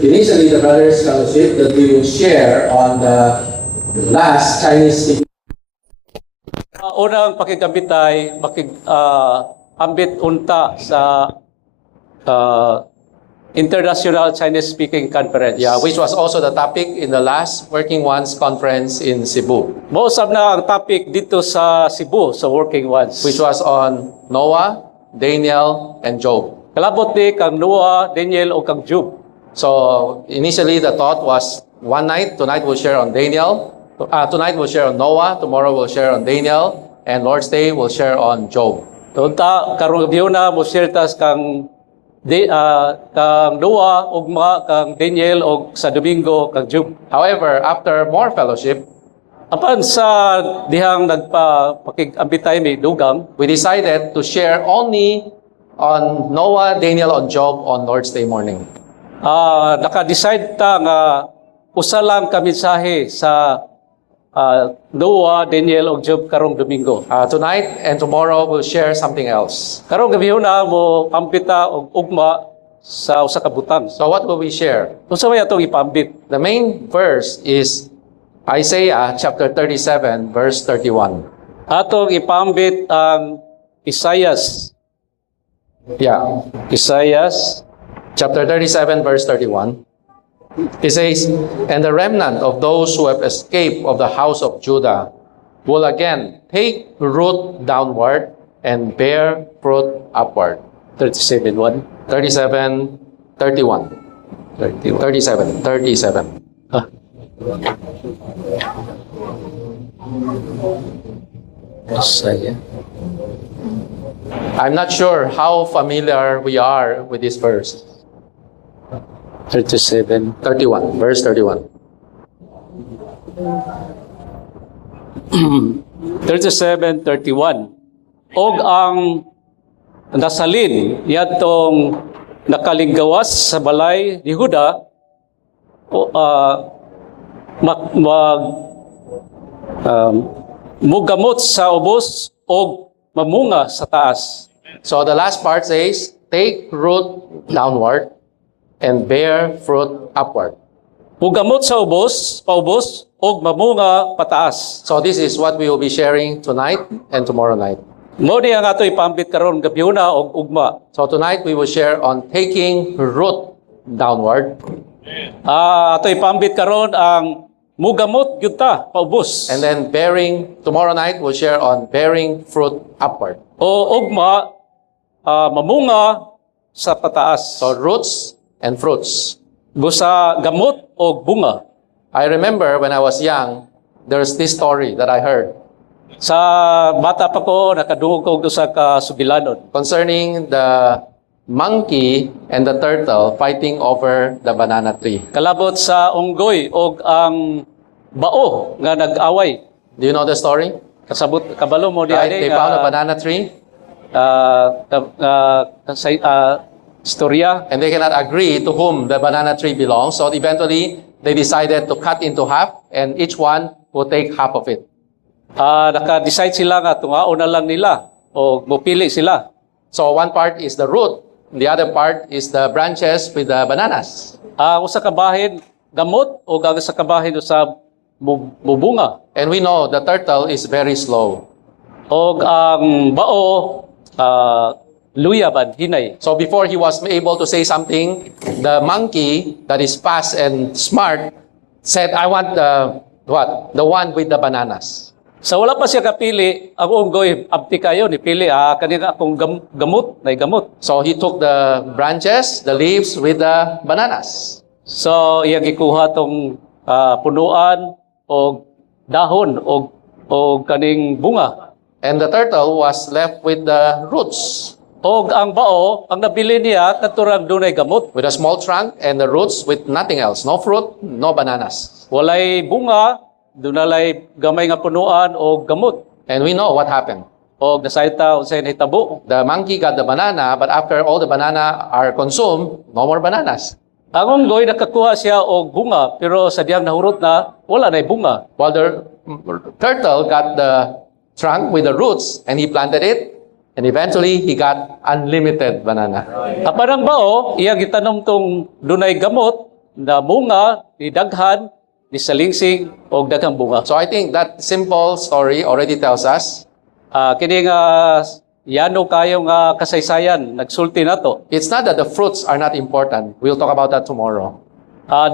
Initially, the Brothers Fellowship that we will share on the last Chinese Unang pakigambit ay ambit unta sa International Chinese Speaking Conference. Yeah, which was also the topic in the last Working Ones Conference in Cebu, Mausap na ang topic dito sa Cebu, sa Working Ones. which was on Noah, Daniel, and Job. Kalabot ni kang Noah, Daniel o kang Job. So initially the thought was one night, tonight we'll share on Daniel, tonight we'll share on Noah, tomorrow we'll share on Daniel, and Lord's Day we'll share on Job. Tunta karong gabi na mo shirtas kang kang Noah ugma kang Daniel o sa Domingo kang Job. However, after more fellowship, Apan sa dihang nagpakigambitay mi dugang, we decided to share only on Noah, Daniel, and Job on Lord's Day morning. naka-decide ta nga usa lang ka mensahe sa Noah, Daniel ug Job karong Domingo. Tonight and tomorrow we'll share something else. Karong gabi na mo ambita og ugma sa usa ka butang. So what will we share? Unsa may atong ipambit? The main verse is Isaiah chapter 37 verse 31. Atong ipambit ang Isaias. Yeah. Isaias Chapter 37 verse 31. It says, "And the remnant of those who have escaped of the house of Judah will again take root downward and bear fruit upward." 37:1. 37, 31. 37, 37. Isaiah. I'm not sure how familiar we are with this verse. 37. 31, verse 31. 37:31. Og ang nasalin yadtong nakalinggawas sa balay ni Huda mugamot sa ubos og mamunga sa taas. So the last part says, "Take root downward and bear fruit upward." Mugamot sa ubos, paubos og mamunga pataas. So this is what we will be sharing tonight and tomorrow night. Mo di ang ato ipambit karon gabiuna og ugma. So tonight we will share on taking root downward, Ato ipambit karon ang mugamot gyud ta paubos. and then tomorrow night we'll share on bearing fruit upward. O ugma mamunga sa pataas. So roots and fruits. Busa gamot o bunga. I remember when I was young, there's this story that I heard Sa bata pa ko, nakadungog ko sa kasugilanon. concerning the monkey and the turtle fighting over the banana tree. Kalabot sa unggoy o ang bao nga nag-away. Do you know the story? Kasabot, kabalo mo di Right? ade They found a banana tree storya. and they cannot agree to whom the banana tree belongs. So eventually, they decided to cut into half and each one will take half of it. Naka-decide sila nga tungaon na lang nila o mupili sila. So one part is the root, the other part is the branches with the bananas. Usa ka bahin gamot o sa kabahin sa mubunga. And we know the turtle is very slow. O ang bao luyaban hinay. So before he was able to say something, the monkey that is fast and smart said, "I want the what? The one with the bananas." Sa wala pa siya kapili, ang unggoy abti kayo ni pili kanina akong gamot, nay gamot. So he took the branches, the leaves with the bananas. So iya gikuha tong punuan o dahon o kaning bunga. And the turtle was left with the roots, O ang bao, ang nabili niya katurang dunay gamot. with a small trunk and the roots with nothing else. No fruit, no bananas. Walay bunga, dunalay gamay nga punuan o gamot. And we know what happened. O nasaita unsay nahitabo. The monkey got the banana, but after all the banana are consumed, no more bananas. Ang unggoy nakakuha siya og bunga pero sa diyang nahurot na wala nay bunga. While the turtle got the trunk with the roots and he planted it, and eventually he got unlimited banana. Apan ang bao, iya gitanom tong dunay gamot na bunga ni daghan ni salingsing og daghang bunga. So I think that simple story already tells us Kini nga yano kayo nga kasaysayan nagsulti nato. it's not that the fruits are not important. We'll talk about that tomorrow.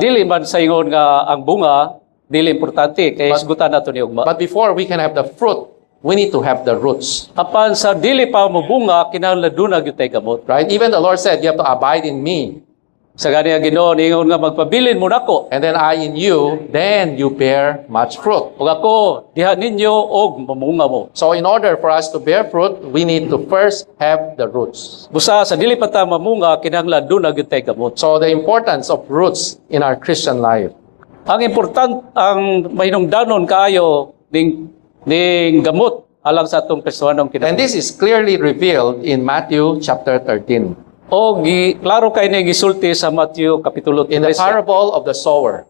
Dili man sa ingon nga ang bunga dili importante kay isgutan nato ni ugma. But before we can have the fruit, we need to have the roots, Apan sa dili pa mo bunga kinahanglan dunag gyud tay gamot. right? Even the Lord said, you have to abide in me, Sa gani nga Ginoo ningon nga magpabilin mo nako. and then I in you, then you bear much fruit. Ug ako diha ninyo og mamunga mo. So in order for us to bear fruit, we need to first have the roots. Busa sa dili pa ta mamunga kinahanglan dunag gyud tay gamot. So the importance of roots in our Christian life. Ang ang mahinungdanon kaayo ning gamot alang sa atong Kristiyanong And kinabuhi. this is clearly revealed in Matthew chapter 13. O klaro kay ni gisulti sa Matthew kapitulo In the 13 parable of the sower,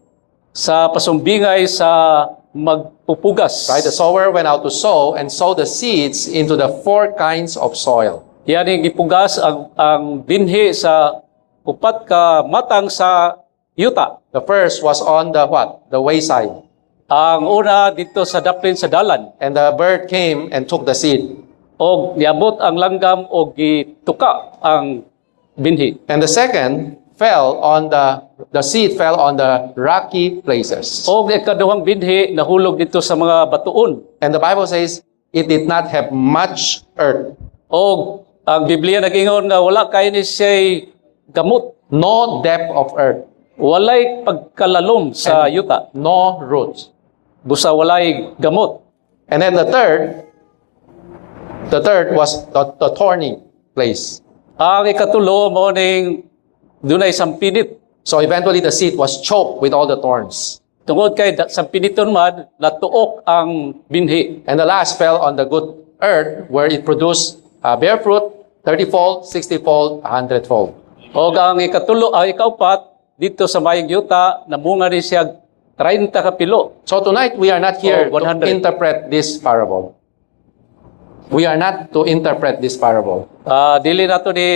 sa pasumbingay sa magpupugas. right? The sower went out to sow and sowed the seeds into the 4 kinds of soil. Yan ang gipugas ang binhi sa upat ka matang sa yuta. The first was on the what? The wayside. Ang una dito sa daplin sa dalan. And the bird came and took the seed. O niabot ang langgam o gituka ang binhi. And the second fell on the seed fell on the rocky places. O ikaduhang binhi nahulog dito sa mga batuon. And the Bible says it did not have much earth, O ang Biblia nag-ingon nga wala kay ni siya'y gamot. no depth of earth, Walay pagkalalom sa yuta. no roots. Busa walay gamot. And then the third was the thorny place. Ang ikatulo mo ning dunay sampinit. So eventually the seed was choked with all the thorns. Tungod kay sampiniton man natuok ang binhi. And the last fell on the good earth where it produced bear fruit 30-fold, 60-fold, 100-fold. O ang ikaupat dito sa mayong yuta namunga ni siya 30 ka pilo. So tonight we are not here Oh, to 100. interpret this parable. We are not to interpret this parable. Dili nato ni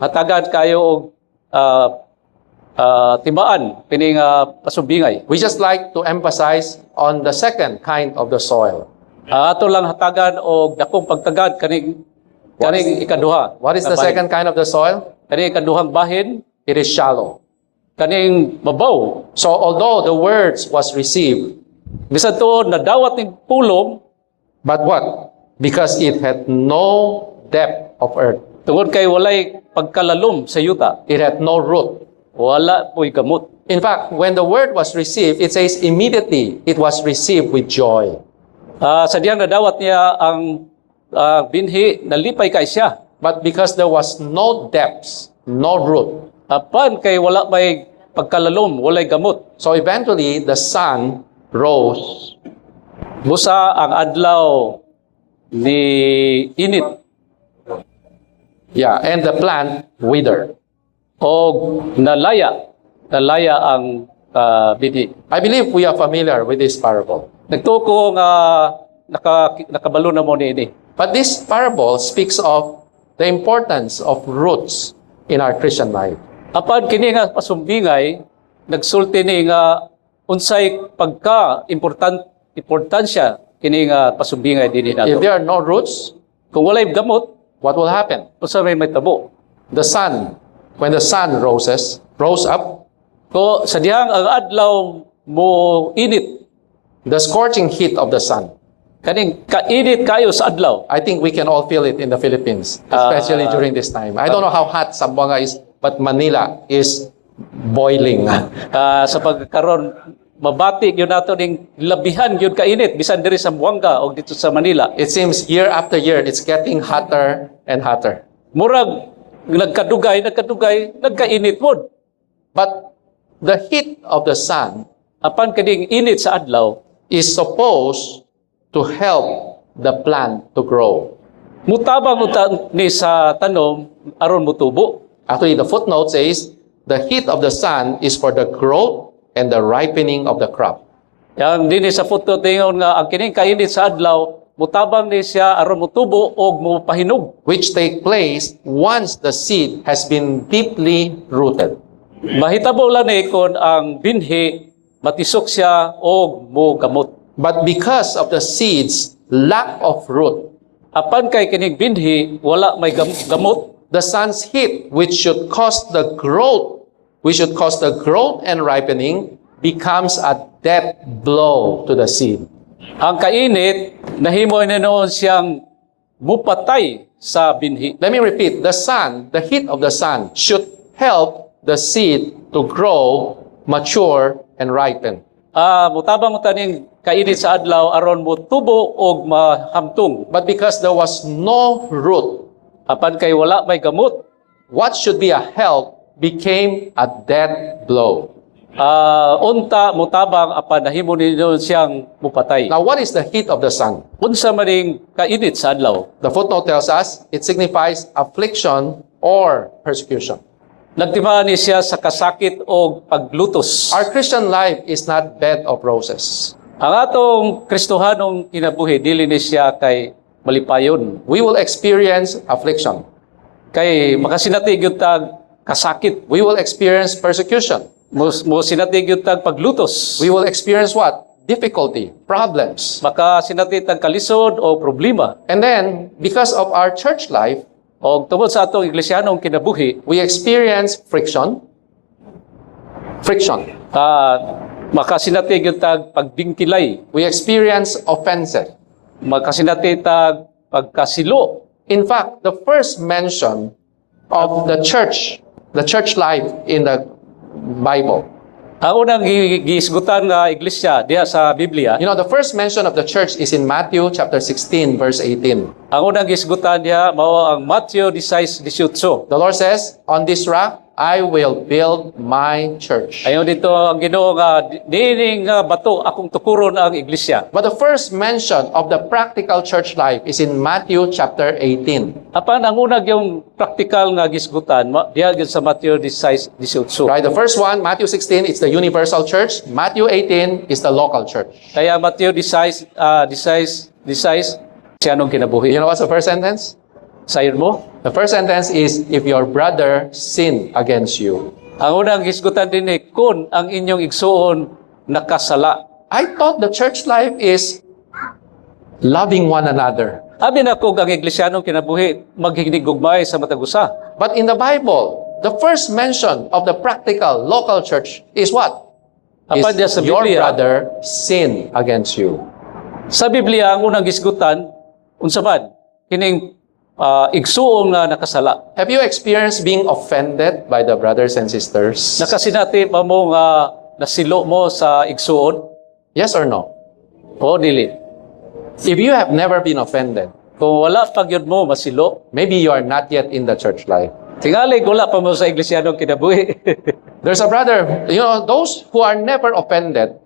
hatagan kayo og timaan kining pasumbingay. We just like to emphasize on the second kind of the soil. Ato lang hatagan og dakong pagtagad kaning ikaduha. What is the na bahin. second kind of the soil? Kaning ikaduhang bahin, It is shallow. kaning mabaw. So although the words was received, Bisan tuod nadawat ning pulong but what? Because it had no depth of earth. tungod kay walay pagkalalom sa yuta. It had no root. Wala po'y gamot. In fact, when the word was received, it says immediately it was received with joy. Sa diyang nadawat niya ang binhi, nalipay kay siya. But because there was no depths, no root, Apan kay wala may pagkalalom, walay gamot. so eventually the sun rose Busa ang adlaw ni init and the plant withered. o nalaya ang binhi. I believe we are familiar with this parable. Nagtuko nga nakabalo na mo ni ini. But this parable speaks of the importance of roots in our Christian life. Apan kini nga pasumbingay nagsulti ni nga unsay importansya kini nga pasumbingay dinhi If nato. there are no roots, Kung walay gamot, what will happen? unsa may tabo. The sun, when the sun rose up, Ko sa dihang ang adlaw mo init, the scorching heat of the sun, kaning kainit kayo sa adlaw. I think we can all feel it in the Philippines, especially during this time. I don't know how hot Zamboanga is, but Manila is boiling. Sa pagkaron mabati gyud nato ning labihan gyud kainit bisan diri sa Buanga o dito sa Manila. It seems year after year, it's getting hotter and hotter. Murag nagkadugay, nagkainit pod. But the heat of the sun Apan kaning init sa adlaw, is supposed to help the plant to grow. mutabang ni sa tanom aron mutubo. Actually, the footnote says the heat of the sun is for the growth and the ripening of the crop. Yang dinhi sa foto tingon nga ang kining kainit sa adlaw mutabang ni siya aron mutubo og mopahinog. Which take place once the seed has been deeply rooted. Mahitabo lang ni kung ang binhi matisok siya o mo gamot. But because of the seed's lack of root, Apan kay kining binhi wala may gamot, the sun's heat, which should cause the growth, and ripening, becomes a death blow to the seed. ang kainit nahimo na noon siyang mupatay sa binhi. Let me repeat, the heat of the sun should help the seed to grow, mature, and ripen. Mutabang mo taning kainit sa adlaw aron mo tubo og mahamtong. But because there was no root, Apan kay wala may gamot, what should be a help became a death blow. unta mutabang apan nahimo ninyo siyang mupatay. Now, what is the heat of the sun? Unsa maning kainit sa adlaw? The footnote tells us it signifies affliction or persecution. Nagtimaan ni siya sa kasakit o paglutos. Our Christian life is not bed of roses. Ang atong Kristohanong kinabuhi dili ni siya kay malipayon. We will experience affliction. Kay makasinatig gyud tag kasakit. We will experience persecution. Mo sinatig gyud tag paglutos. We will experience what? Difficulty, problems. Makasinati tag kalisod o problema. And then, because of our church life, O tungod sa atong iglesyanong kinabuhi, we experience friction. Friction. makasinati gyud tag pagdingkilay. We experience offenses. Makasinati tag pagkasilo. In fact, the first mention of the church life in the Bible, Ang unang giisgutan nga iglesia diha sa Biblia, the first mention of the church is in Matthew chapter 16, verse 18. ang unang giisgutan diha mao ang Mateo 16:18. The Lord says, "On this rock I will build my church." Ayon dito ang Ginoo nga dining nga bato akong tukuron ang iglesia. But the first mention of the practical church life is in Matthew chapter 18. Apan ang unang yung practical nga gisgutan diha gyud sa Mateo 16:18. Right? The first one, Matthew 16, it's the universal church. Matthew 18 is the local church. Kaya Mateo 16 siya nung kinabuhi. You know what's the first sentence? Sayon mo? The first sentence is, if your brother sin against you. Ang unang gisgutan din kun ang inyong igsuon nakasala. I thought the church life is loving one another. Abi na ko ang iglesyanong kinabuhi maghinigugmay sa matag usa. But in the Bible, the first mention of the practical local church is what? Apan diya Is sa your Biblia, brother sin against you. sa Biblia ang unang gisgutan unsa man kining igsuon nga nakasala. Have you experienced being offended by the brothers and sisters? Nakasinati pa mo nga nasilo mo sa igsuon Yes or no? o dili. If you have never been offended, Kung wala pag yun mo masilo, maybe you are not yet in the church life. tingali wala pa mo sa iglesyanong kinabuhi. There's a brother, those who are never offended,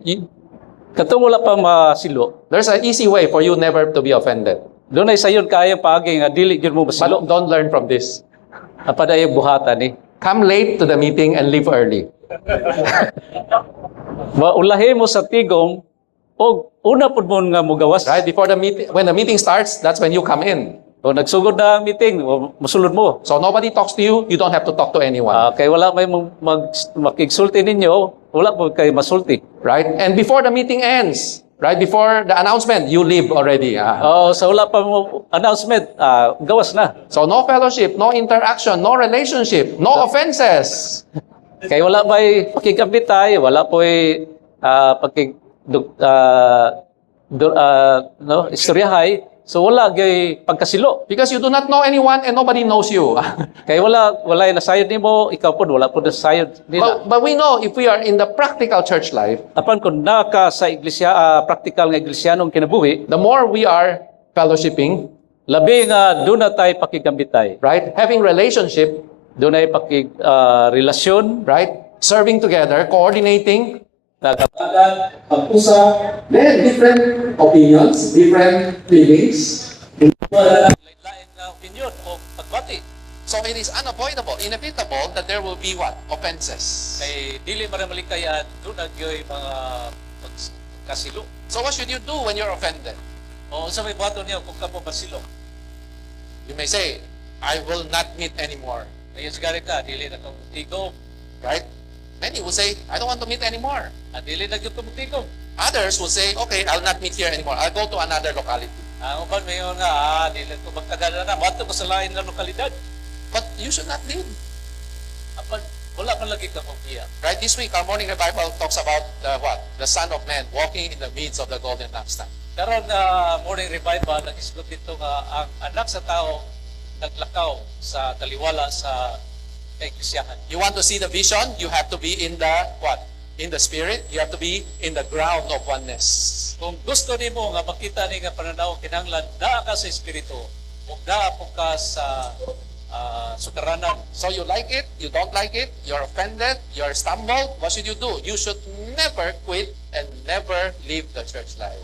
Katong wala pa masilo, there's an easy way for you never to be offended. doon ay sayon kaya paagi nga dili gyud mo masilo. But don't learn from this. Apan ay buhatan ni. Come late to the meeting and leave early. Maulahi mo sa tigom o una pud mo nga mogawas. Right? Before the meeting, when the meeting starts, that's when you come in. O nagsugod na ang meeting, masulod mo. So nobody talks to you, you don't have to talk to anyone. Kay wala may makigsulti ninyo, wala po kay masulti. Right? And before the meeting ends, right? Before the announcement, you leave already. Sa wala pa mo announcement, gawas na. So no fellowship, no interaction, no relationship, no offenses. Kay wala may pakigambitay, wala po istoryahay. So wala gay pagkasilo. Because you do not know anyone and nobody knows you. Kay wala nasayod nimo, ikaw po wala po nasayod nila. But we know if we are in the practical church life, Apan kung naka sa iglesia, practical nga iglesyanong kinabuhi, the more we are fellowshipping, labi nga doon na tayo pakigambitay. right? Having relationship, Doon ay relasyon, right? Serving together, coordinating, pag-usap, then different opinions, different feelings. lain na opinion o pagbati. so it is unavoidable, inevitable that there will be what? Offenses. Kay dili maramalikayan, doon na gyoy mga kasilo. So what should you do when you're offended? O sa may buhaton niya, kung ka po masilo. You may say, I will not meet anymore, Ayun sigari ka, dili na kong tigo. right? Many would say, I don't want to meet anymore. Dili na gyud tumutikom. Others would say, okay, I'll not meet here anymore. I'll go to another locality. Ang uban mayon nga dili to magkadala na bato ko sa lain nga lokalidad. But you should not leave. Apan wala man lagi ka pagbiya. Right, this week, our morning revival talks about what? The Son of Man walking in the midst of the golden lampstand. Karon morning revival nag-isgot dito nga ang anak sa tao naglakaw sa taliwala sa Eklisyahan. You want to see the vision? You have to be in the what? In the spirit. You have to be in the ground of oneness. Kung gusto nimo nga makita ni nga pananaw kinahanglan naa ka sa espiritu ug naa po ka sa sukaranan. So you like it, you don't like it, you're offended, you're stumbled, what should you do? You should never quit and never leave the church life.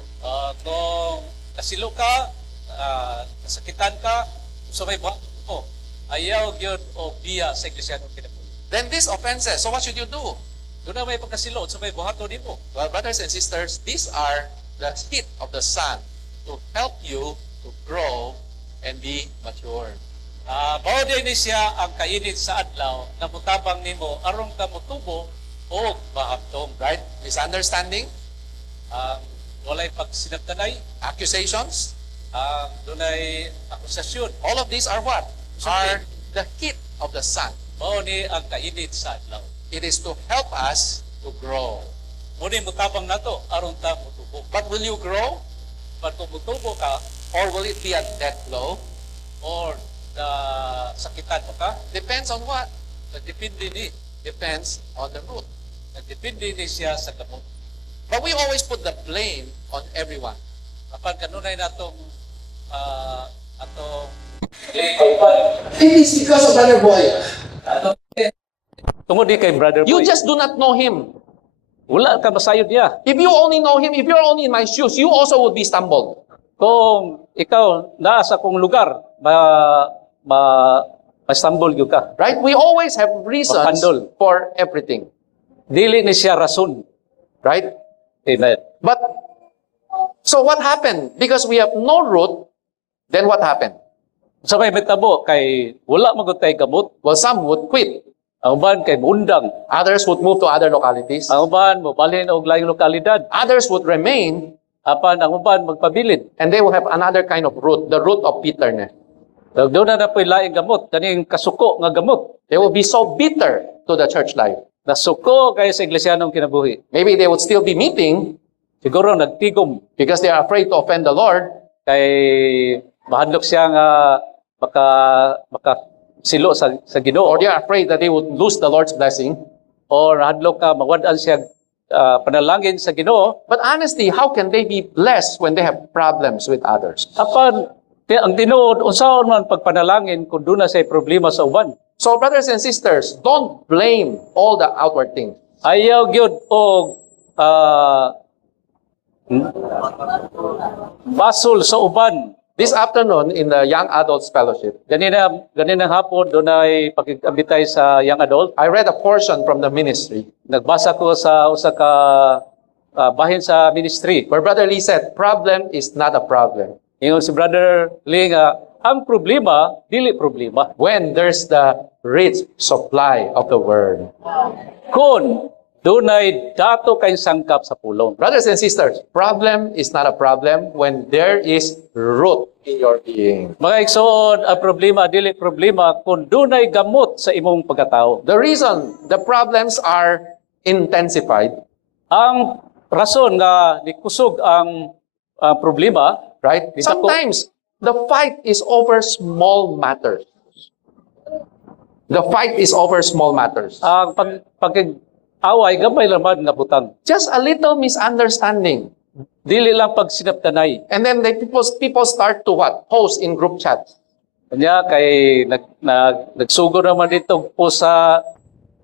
Kung nasilo ka, nasakitan ka, sa may buhat mo, ayaw gyud o biya sa iglesia ng kinabuhi. Then these offenses, so what should you do? Doon na may pagkasilot sa may buhaton nimo. Well, brothers and sisters, these are the heat of the sun to help you to grow and be mature. Mao din ni siya ang kainit sa adlaw na mutabang nimo aron ka motubo o mahabtong. Right? Misunderstanding, Walay pagsinagtanay, accusations, dunay akusasyon. all of these are what? Are the heat of the sun. Mao ni ang kainit sa adlaw. It is to help us to grow. Muni mutabang nato aron ta motubo. But will you grow? Pag kung motubo ka Or will it be a death blow? or sakitan mo ka, Depends on what? nagdepende ni Depends on the root. nagdepende ni siya sa gamot. But we always put the blame on everyone. Kapag kanunay natong atong It is because of Brother Boy. tungod di kay brother You boy. just do not know him. Wala ka masayod niya. If you only know him, if you're only in my shoes, you also would be stumbled. Kung ikaw naa sa kong lugar, ma-stumble gyud ka. Right? We always have reasons Mapandol. for everything. Dili ni siya rason. Right? Amen. But, so what happened? Because we have no root, then what happened? Sa may metabo kay wala magutay gamot, Well, some would quit. ang uban kay bundang, Others would move to other localities. ang uban mobalhin og laing lokalidad, Others would remain, apan ang uban magpabilin. and they will have another kind of root, the root of bitterness. Doon na po'y laing gamot, kaning kasuko nga gamot. They will be so bitter to the church life. Nasuko kay sa iglesyanong kinabuhi. Maybe they would still be meeting Siguro nagtigom because they are afraid to offend the Lord, kay mahadlok siya nga baka silo sa Ginoo or they are afraid that they would lose the Lord's blessing. or hadlok ka mawad-an siya panalangin sa Ginoo. But honestly, how can they be blessed when they have problems with others? Apan ang tinuod unsaon man pagpanalangin kung doon na say problema sa uban. So, brothers and sisters, don't blame all the outward things. Ayaw gyud og basol sa uban. This afternoon in the Young Adults Fellowship, Ganina hapon doon ay pakikabitay sa young adult. I read a portion from the ministry Nagbasa ko sa usa ka bahin sa ministry. where Brother Lee said, problem is not a problem Ingon si Brother Lee nga, ang problema, dili problema. when there's the rich supply of the word. Kung dunay dato kay sangkap sa pulong. Brothers and sisters, problem is not a problem when there is root in your being. Mga igsoon, ang problema, dili problema kung dunay gamot sa imong pagkatao. The reason the problems are intensified, Ang rason nga nikusog ang problema, right? Dito Sometimes the fight is over small matters. The fight is over small matters. ang pag-away, gamay laman nga butang. Just a little misunderstanding. Dili lang pag sinaptanay. And then people start to what? Post in group chat. Kanya kay nagsugo naman dito po sa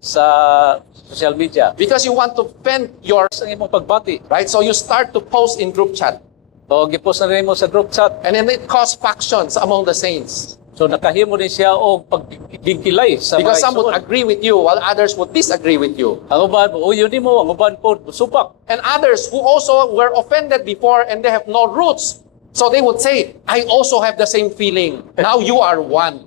social media. Because you want to vent your, Ang imong pagbati. right? So you start to post in group chat. So, gipost na rin mo sa group chat. And then it causes factions among the saints. So, nakahimo din siya o pagbigkilay sa Because mga some would igsoon. agree with you while others would disagree with you. Ang uban mo, uyo ni mo, ang uban po, supak. And others who also were offended before and they have no roots. So they would say, I also have the same feeling. Now you are one.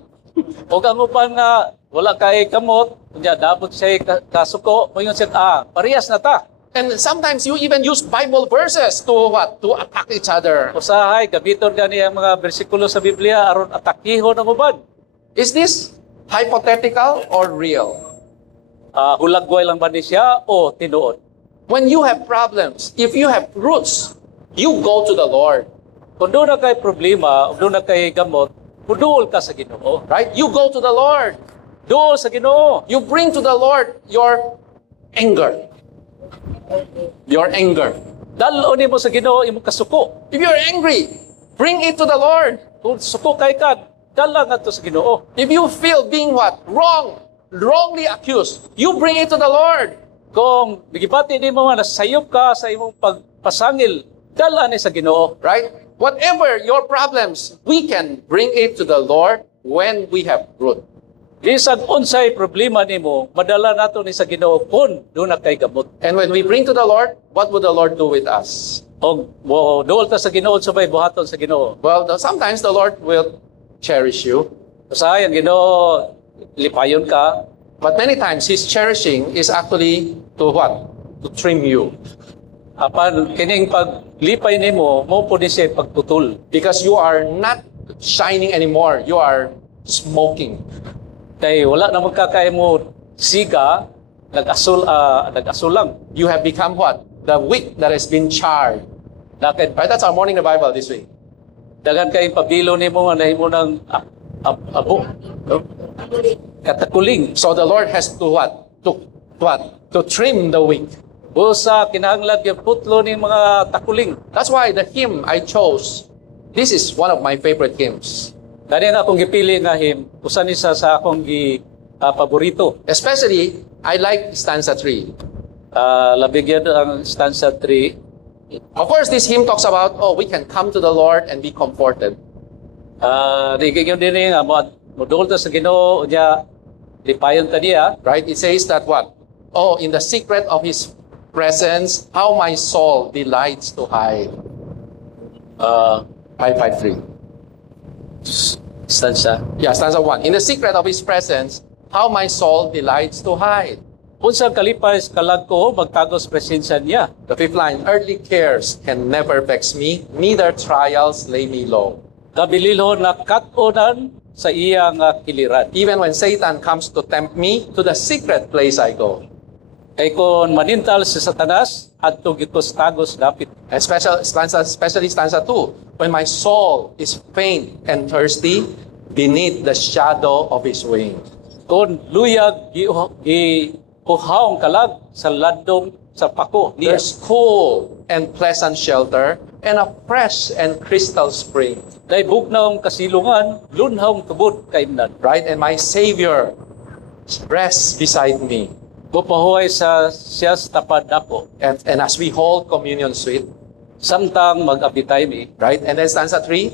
O ang uban nga, wala kay kamot, kunya dabot siya kasuko, mo yun siya, parehas na ta. And sometimes you even use Bible verses to what? To attack each other. Usahay, gabiton gani ang mga bersikulo sa Biblia, aron atakihon ang uban. Is this hypothetical or real? Hulagway lang ba ni siya o tinuod? When you have problems, if you have roots, you go to the Lord, Kung doon na kay problema, doon na kay gamot, puduol ka sa Ginoo. right? You go to the Lord. Duol sa Ginoo. You bring to the Lord your anger. Your anger. Dalo nimo sa Ginoo imong kasuko. If you're angry, bring it to the Lord. Kung suko kay ka, dala nga to sa Ginoo. If you feel being what? Wrongly accused, you bring it to the Lord. Kung nagibati nimo nga nasayop ka sa imong pagpasangil, dala ni sa Ginoo. Right? Whatever your problems, we can bring it to the Lord when we have root. Bisag unsay problema nimo, madala nato ni sa Ginoo kun doon na kay gamot. And when we bring to the Lord, what would the Lord do with us? Og duol ta sa Ginoo sabay buhaton sa Ginoo. Well, sometimes the Lord will cherish you, Usahay ang Ginoo lipayon ka, but many times His cherishing is actually to what? To trim you. apan kining paglipay nimo mo po ni siya pagputol. Because you are not shining anymore. You are smoking. Kay wala na magkakay mo siga, nag-asul lang. You have become what? The wick that has been charred. Naked Right? That's our morning the Bible this week. dagan kay pabilo nimo nga nahimo ng abo. Katakuling. So the Lord has to what? To trim the wick. Busa kinahanglan yung putlo ni mga takuling. That's why the hymn I chose, this is one of my favorite hymns. Kani nga akong gipili nga him, usan isa sa akong paborito. Especially, I like stanza 3. Labigyan ang stanza 3. Of course, this hymn talks about, we can come to the Lord and be comforted. Digigyan din nga, modol ta sa Ginoo, unya lipayon ta niya. Right? It says that what? Oh, in the secret of His presence, how my soul delights to hide. 553. Stanza. Yeah, stanza 1. In the secret of His presence, how my soul delights to hide. Unsang kalipay kalag ko, magtagos presensya niya. The 5th line, earthly cares can never vex me, neither trials lay me low. Kabililhon na katunan sa iyang kiliran. Even when Satan comes to tempt me, to the secret place I go. Kay kung manintal si Satanas, adto gitos tagos dapit. Especially stanza 2, when my soul is faint and thirsty beneath the shadow of His wing. Kung luyag giuhawng kalag sa ladong sa pako niya. There's cool and pleasant shelter and a fresh and crystal spring. Dahil bugnaw kasilungan, lunhawng tubod kaimnan. Right? And my Savior rests beside me. Bupahuay sa siya sa tapad nako. And as we hold communion sweet, Samtang mag-abitay mi, right? And then stanza 3,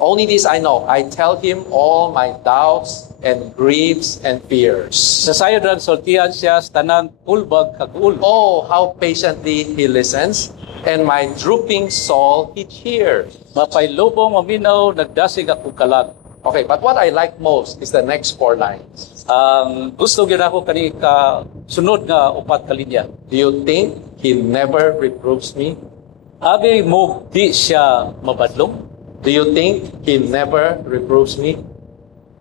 only this I know, I tell Him all my doubts and griefs and fears. sa sayod ran sultihan siya sa tanang kulbag kagul. Oh, how patiently He listens, and my drooping soul He cheers. Mapay lubong maminaw, nagdasig ako kalag. Okay, but what I like most is the next 4 lines. Ang gusto gyud ako kani ka sunod nga upat ka linya. Do you think He never reproves me? Abi mo di siya mabadlong? Do you think He never reproves me?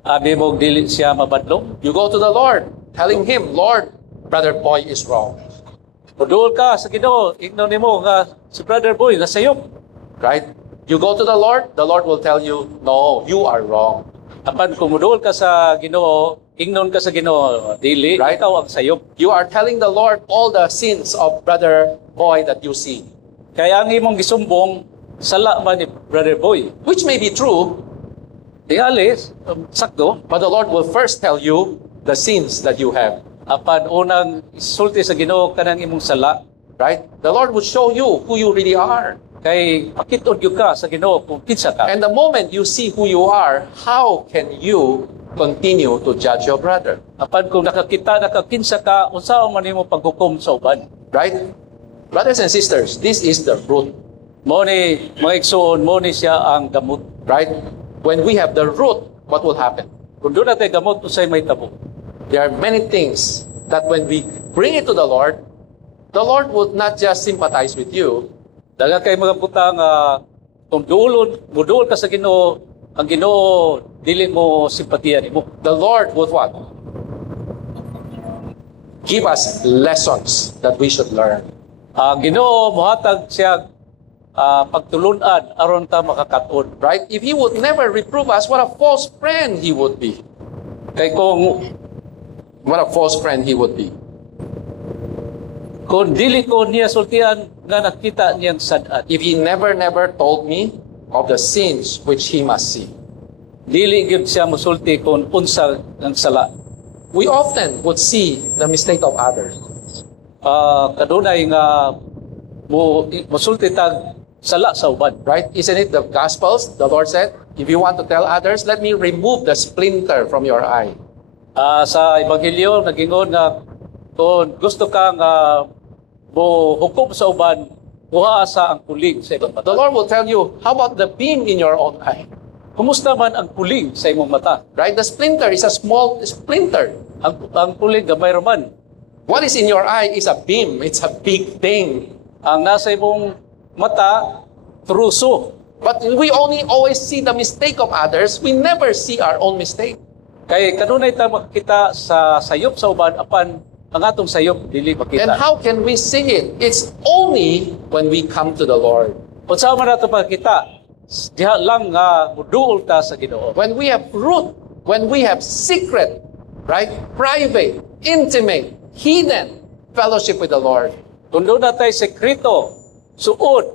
Abi mo dili siya mabadlong? You go to the Lord, telling Him, Lord, Brother Boy is wrong. Pudol ka sa Ginoo, igno nimo nga si Brother Boy nasayop. Right? You go to the Lord will tell you, no, you are wrong. Apan kung mudol ka sa Ginoo, ingnon ka sa Ginoo, dili Right. ikaw ang sayop. You are telling the Lord all the sins of Brother Boy that you see. Kaya ang imong gisumbong sala man ni Brother Boy. Which may be true, Tingali, sakto. but the Lord will first tell you the sins that you have. Apan unang isulti sa Ginoo kanang imong sala, Right? The Lord will show you who you really are. kay pakit-on gyud ka sa Ginoo kung kinsa ka. And the moment you see who you are, how can you continue to judge your brother? Apan kung nakakinsa ka, unsa man nimo paghukom sa uban. Right? Brothers and sisters, this is the root. Mo ni mga igsoon, mo ni siya ang gamot. Right? When we have the root, what will happen? Kung doon natin gamot, usay may tabo. There are many things that when we bring it to the Lord would not just sympathize with you, Daga kay mga butang kung duol ka sa Ginoo, ang Ginoo dili mo simpatiya nimo. the Lord would what? Give us lessons that we should learn. Ang Ginoo mohatag siya pagtulun-an aron ta makakaton. Right? If He would never reprove us, what a false friend He would be. Kay kung He would be. kung dili ko niya sultian nga nakita niyang sad-an, If He never told me of the sins which He must see. dili gyud siya mosulti kung unsa ang sala. We often would see the mistake of others. Kadunay nga mosulti tag sala sa uban. Right? Isn't it the Gospels? The Lord said, if you want to tell others, let me remove the splinter from your eye. Sa Ebanghelyo nagingon nga kung gusto kang mo hukom sa uban, kuha sa ang kuling sa imong The mata. Lord will tell you, how about the beam in your own eye? Kumusta man ang kuling sa imong mata? Right? The splinter is a small splinter. Ang kuling gamay raman. What is in your eye is a beam. It's a big thing. Ang nasa imong mata truso. But we only always see the mistake of others. We never see our own mistake. Kay kanunay ta makita sa sayop sa uban apan ang atong sayop dili And makita. how can we see it? It's only when we come to the Lord. Unsa man nato makita? Diha lang nga muduol ta sa Ginoo. When we have root, when we have secret, right? Private, intimate, hidden fellowship with the Lord. Kung doon na tayo sekreto, suod,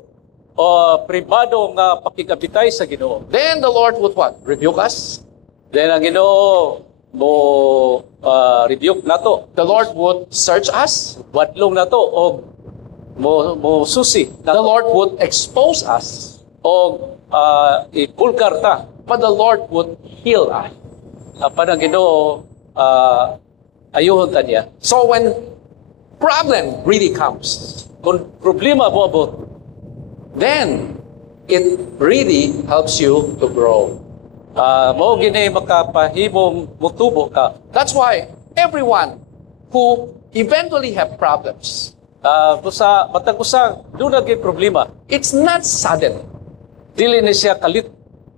o pribado nga pakikabitay sa Ginoo. Then the Lord would what? Rebuke us. Then ang Ginoo mo rebuke nato, The Lord would search us. wadlong nato o mo susi The nato Lord would expose us. o ipulkar ta. But the Lord would heal us. Apan ang Ginoo ayuhon ta niya. So when problem really comes, Kung problema mo abot, then it really helps you to grow. mao gini makapahimong mutubo ka. That's why everyone who eventually have problems, Busa matag usa doon na gyud problema. it's not sudden. Dili ni siya kalit.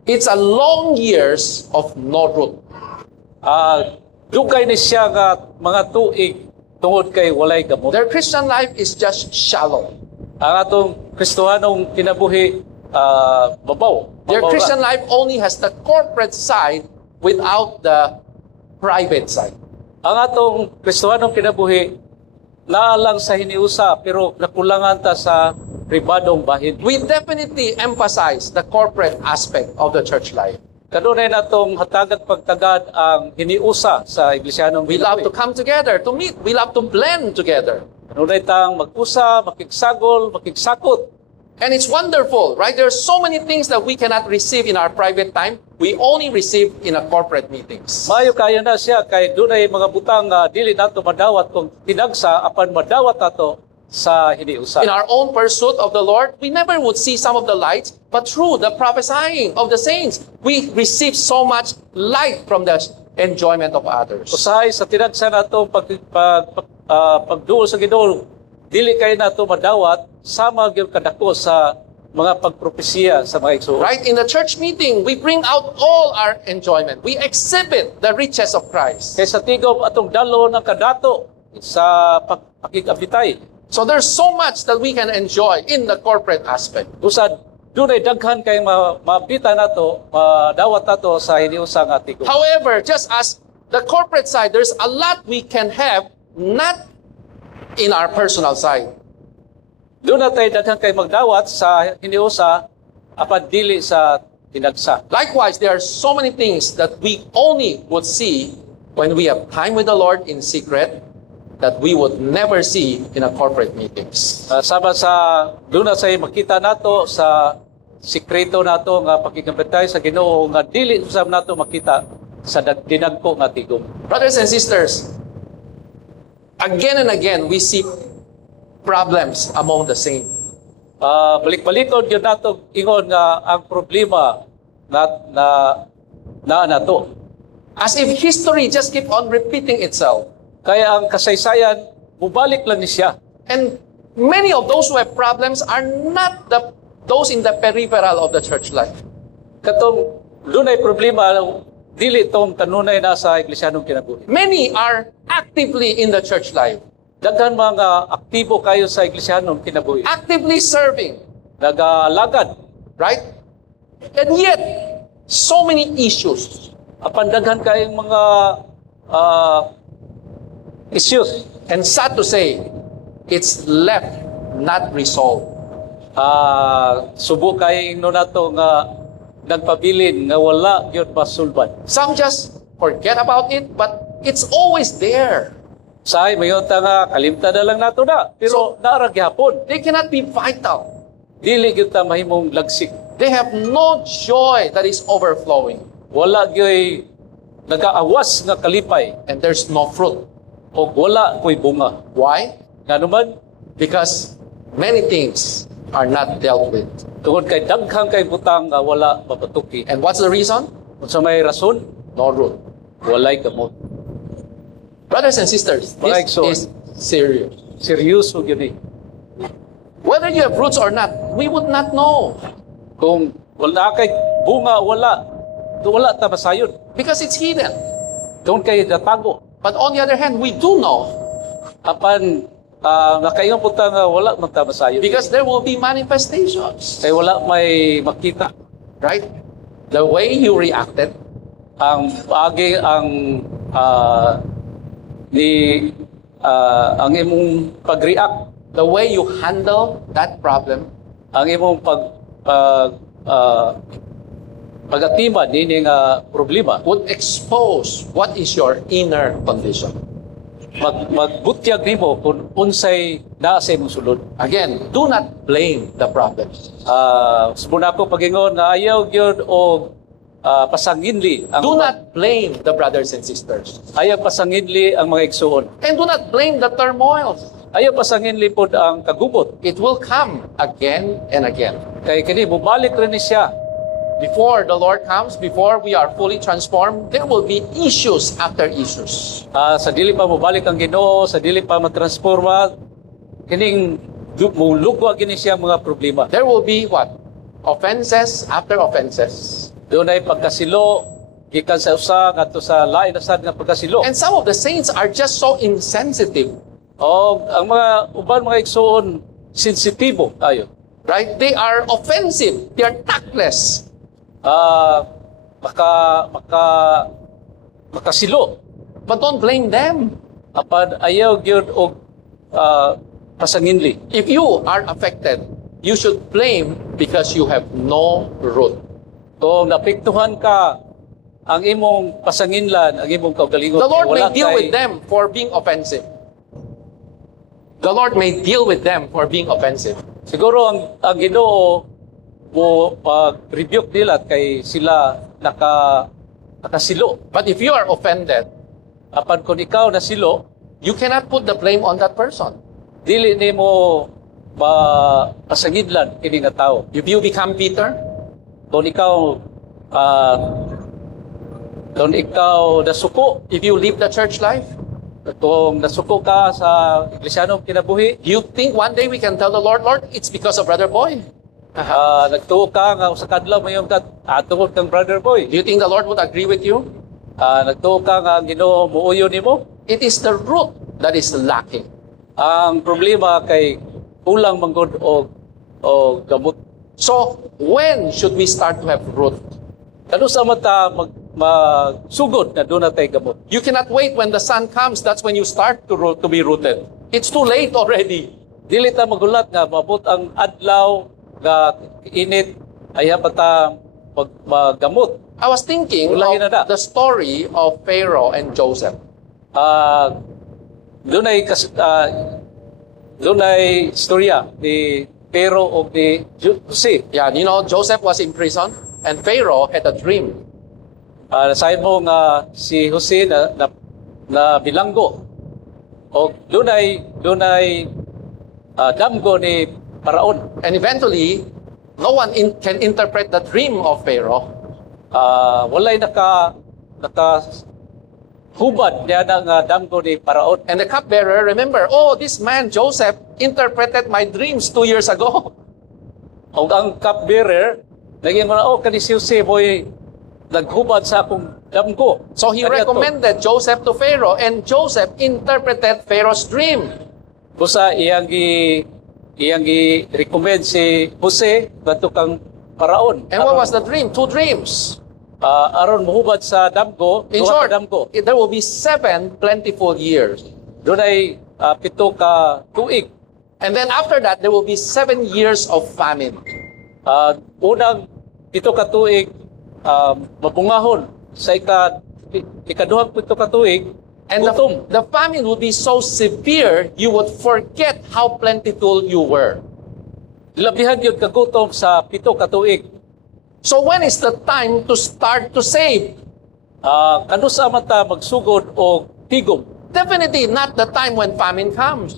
It's a long years of no root. Dugay ni siya nga mga tuig tungod kay walay gamot. Their Christian life is just shallow. Ang atong Kristohanong kinabuhi babaw. Their Babaw Christian ra. life only has the corporate side without the private side. Ang atong Kristohanong kinabuhi naa lang sa hiniusa pero nakulangan ta sa pribadong bahin. We definitely emphasize the corporate aspect of the church life. Kanunay natong hatagad pagtagad ang hiniusa sa Iglesianong We love to kinabuhi. come together, to meet. We love to blend together. Kanunay tang mag-usa, makigsagol, makigsakot. And it's wonderful, right? There are so many things that we cannot receive in our private time. We only receive in a corporate meetings. Maayo kayo na siya kay dunay mga butang nga dili nato madawat kung tinagsa apan madawat nato sa hiniusa. In our own pursuit of the Lord, we never would see some of the lights, but through the prophesying of the saints, we receive so much light from the enjoyment of others. Usahay sa tinagsa nato pagduol sa Ginoo, dili kayo nato madawat sama gyud kadako sa mga pagpropesiya sa mga igsoon. Right? In the church meeting, we bring out all our enjoyment. We exhibit the riches of Christ. Kay sa tigom atong dalo ng kadato sa pakikabitay. So there's so much that we can enjoy in the corporate aspect. Usad dunay daghan kay mabita nato, madawat nato sa hiniusa nga tigom. However, just as the corporate side, there's a lot we can have not in our personal side. Doon na tayo daghan kay magdawat sa hiniusa apan dili sa tinagsa. Likewise, there are so many things that we only would see when we have time with the Lord in secret that we would never see in a corporate meetings. Sama sa doon na say makita nato sa sikreto nato nga pakikabitay sa Ginoo nga dili usab nato makita sa dinagko nga tigom. Brothers and sisters, again and again, we see problems among the saints. Balik-balikon yun nato ingon nga ang problema na nato. As if history just keep on repeating itself. Kaya ang kasaysayan, bubalik lang ni siya. And many of those who have problems are not those in the peripheral of the church life. Katong dunay problema, dili tong kanunay na sa Iglesianong kinabuhi. Many are actively in the church life, Daghan mga aktibo kayo sa Iglesianong kinabuhi. actively serving, Nagalagad. right? And yet, so many issues. Apan daghan kayong mga issues. And sad to say, it's left not resolved. Subo kayong no nato nga nagpabilin nga wala gyud masulban. Some just forget about it, but it's always there. Say mayon ta nga kalimta na lang nato na, pero naara gyapon. They cannot be vital. Dili gyud ta mahimong lagsik. They have no joy that is overflowing. Wala gyud nagaawas nga kalipay And there's no fruit. o wala ko'y bunga. Why? Nga naman, Because many things are not dealt with. tungod kay daghang kay butang nga wala mapatuki. And what's the reason? Kung sa may rason, No root. walay kamot. Brothers and sisters, Right, this so- is serious. Seryoso yun eh. Whether you have roots or not, we would not know. Kung wala kay bunga, wala ta masayon. Because it's hidden. Doon kay natago. But on the other hand, we do know. Apan, nakaingon po ta nga wala man ta masayon. Because there will be manifestations. Kay wala may makita. Right? The way you reacted, Ang agi ang ang imong pag-react, the way you handle that problem, ang imong pag-atiman nini nga problema, would expose what is your inner condition. magbutyag nimo kung unsay naa sa imong sulod. Again, do not blame the problems. Subuna ko pagingon na ayaw gyud og pasanginli ang Do not blame the brothers and sisters. ayaw pasanginli ang mga igsuon. And do not blame the turmoils. Ayaw pasanginli pod ang kagubot. It will come again and again. Kay kini mubalik rin ni siya. Before the Lord comes, before we are fully transformed, there will be issues after issues. Sa dili pa mubalik ang Ginoo, sa dili pa matransforma, kining mulugwa gini siya mga problema. There will be what? Offenses after offenses. Doon ay pagkasilo, gikan sa usa ngadto sa lain na sad nga pagkasilo. And some of the saints are just so insensitive, O ang mga uban mga igsoon sensitibo tayo. right? They are offensive. They are tactless. Makasilo. But don't blame them. Apan ayaw gyud og pasanginli. If you are affected, you should blame because you have no root. Kung napiktuhan ka ang imong pasanginlan, ang imong kaugalingon, The Lord may wala deal kay- with them for being offensive. The Lord may deal with them for being offensive. Siguro ang Ginoo mo pag-rebuke nila kay sila nakasilo. But if you are offended, Apan kung ikaw nasilo, you cannot put the blame on that person. dili nimo pasangidlan kini nga tao. If you become bitter, Kung ikaw nasuko, if you leave the church life, kung nasuko ka sa Iglesianong kinabuhi, you think one day we can tell the Lord, Lord, it's because of Brother Boy. nagtuo ka nga sa kadlaw mayon ka atungod kang brother boy. Do you think the Lord would agree with you? Nagtuo ka nga ang Ginoo muuyo nimo. It is the root that is lacking. Ang problema kay kulang manggod og gamot. So, when should we start to have root? Kano sa mata magsugod na doon na tayo gamot. You cannot wait when the sun comes. That's when you start to be rooted. It's too late already. Dili ta magulat nga mabot ang adlaw nga init aya pa ta maggamot. I was thinking Ulahin na na. of the story of Pharaoh and Joseph. Doon ay istorya ni Pero o ni Jose. Yeah, you know, Joseph was in prison and Pharaoh had a dream. Nasahin mo nga si Jose na bilanggo. O doon ay damgo ni Paraon. And eventually, no one can interpret the dream of Pharaoh. Walay hubad niya ng damgo ni Paraon. And the cupbearer, remember, oh, this man, Joseph, interpreted my dreams 2 years ago. O ang cupbearer, naging mga, kani si Jose mo'y naghubad sa akong damgo. So he Kaniya to. recommended Joseph to Pharaoh, and Joseph interpreted Pharaoh's dream. Busa iyang recommend si Jose ngadto kang Paraon. And what was the dream? 2 dreams. Aron mohubad sa damgo, In duha short, ka damgo. there will be 7 plentiful years. Dunay 7 ka tuig. And then after that, there will be 7 years of famine. Unang 7 ka tuig mabungahon sa ikaduhang 7 ka tuig. And gutom. the famine will be so severe, you would forget how plentiful you were. Labihan yun kagutom sa 7 ka tuig. So when is the time to start to save? Kano sa man ta magsugod o tigom? Definitely not the time when famine comes.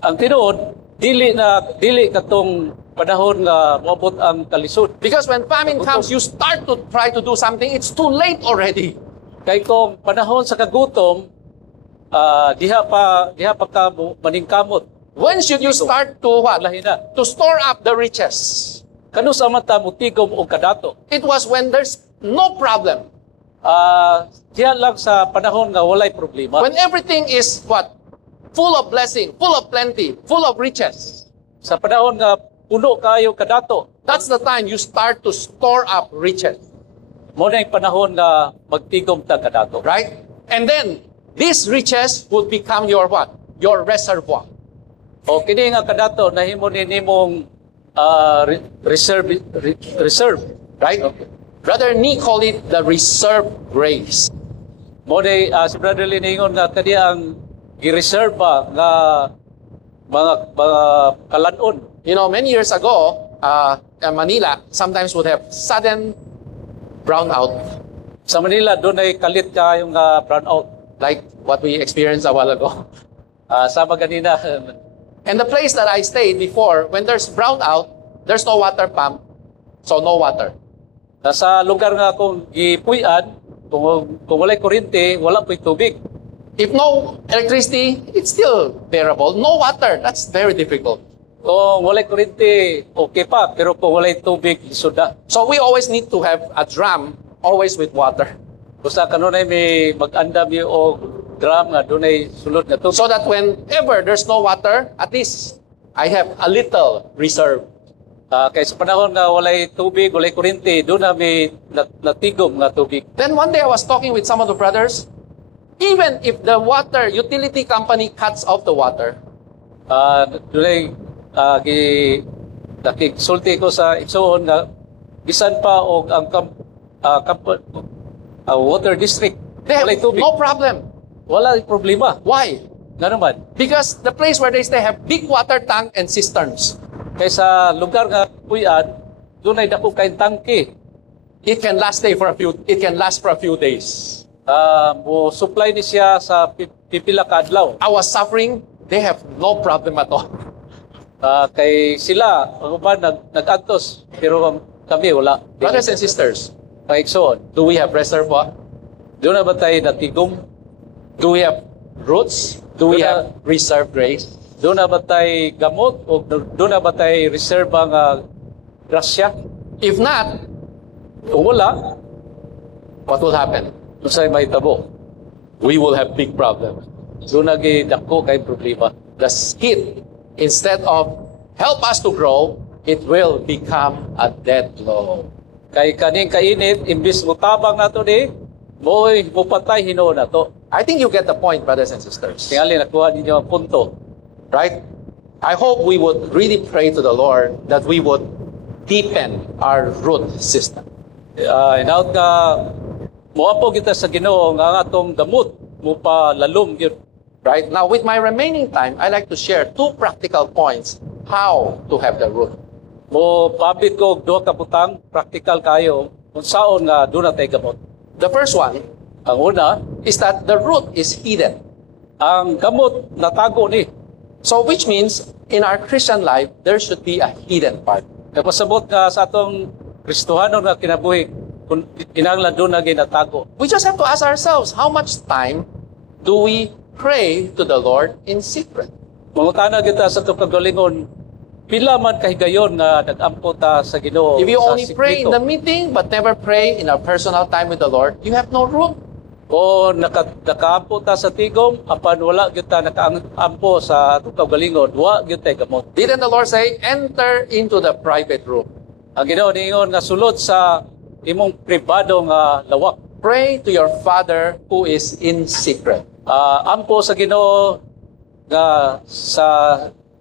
Ang tinuod, dili katong panahon nga moabot ang kalisod. Because when famine comes, you start to try to do something, it's too late already. Kay kung panahon sa kagutom, diha pa ka maningkamot. When should you start to what? Lahi na. To store up the riches. Kano sa man ta mo tigom o kadato? It was when there's no problem. Diha lang sa panahon nga walay problema. When everything is what? Full of blessing, full of plenty, full of riches. Sa panahon nga puno kayo kadato, That's the time you start to store up riches. mo na yung panahon nga magtigom ta kadato. Right? And then, these riches would become your what? Your reservoir. O kini nga kadato nahimo ni nimong reserve. Right? Okay. Brother Nee called it the reserve grace. Mo na si Brother Liningon nga kaniya ang gi-reserve ba nga mga kalanon. You know, many years ago, Manila sometimes would have sudden brownout, Sa Manila doon ay kalit ka yung brownout. like what we experienced a while ago. Sama ganina. And the place that I stayed before, when there's brownout, there's no water pump, so no water. Sa lugar nga akong gipuy-an, kung walay kuryente, wala po'y tubig. If no electricity, it's still bearable. No water, that's very difficult. Kung walay kuryente, okay pa. Pero kung walay tubig, lisod na. So we always need to have a drum, always with water. Basta kanunay may mag-andam yung drum nga doon ay sulod na tubig. So that whenever there's no water, at least I have a little reserve. Kaya sa panahon nga walay tubig, walay kuryente, doon na may natigom nga tubig. Then one day I was talking with some of the brothers. Even if the water utility company cuts off the water, Doon ay nakiksulti ko sa igsoon nga bisan pa o ang water district, they have walay tubig. no problem. Wala problema. Why? Nga naman. Because the place where they stay have big water tank and cisterns. Kaya sa lugar nga puyan, doon ay dako kayong tangke. It can last for a few days. Mo supply ni siya sa pipila ka adlaw. I was suffering, they have no problem at all. Kay sila, ang uban nag-antos, pero kami wala. Brothers and sisters, Paigsoon. do we have reservoir? Doon na ba tayo natigom? Do we have roots? Do we have reserve grace? Doon na ba tayo gamot? O doon na ba tayo reserve ang grasya? If not, Kung wala, what will happen? doon sa'yo may tabo. We will have big problems. Doon nagidako kay problema. The heat, instead of help us to grow, it will become a dead blow. Kay kaning kainit, imbis mo tabang nato ni, mo'y mupatay hinoon nato. I think you get the point, brothers and sisters. Tingali, nakuha ninyo ang punto. Right? I hope we would really pray to the Lord that we would deepen our root system. Inaot nga, muapo kita sa Ginoo nga atong gamot, mo pa lalom yun. Right? Now, with my remaining time, I'd like to share 2 practical points how to have the root. Mo pabit ko og duha ka butang, practical kayo, kung saon nga doon na tayo gamot. The first one Ang una, is that the root is hidden. ang gamot natago ni. So, which means in our Christian life, there should be a hidden part. Kapasabot nga sa atong Kristohanon nga kinabuhi, kung kinahanglan doon na ginatago. We just have to ask ourselves, how much time do we pray to the Lord in secret? Mangutana kita sa itong kagalingon, pila man kahigayon nga nag-ampo ta sa Ginoo If you sa only pray in sikreto. the meeting but never pray in our personal time with the Lord, you have no room. O nakaampo ta sa tigom, apan wala gyud ta nakaampo sa atong kagalingon, wa gyud tay gamot. Didn't the Lord say, enter into the private room? Ang Ginoo niingon nga sulod sa imong pribado nga lawak. Pray to your Father who is in secret. Ampo sa Ginoo nga sa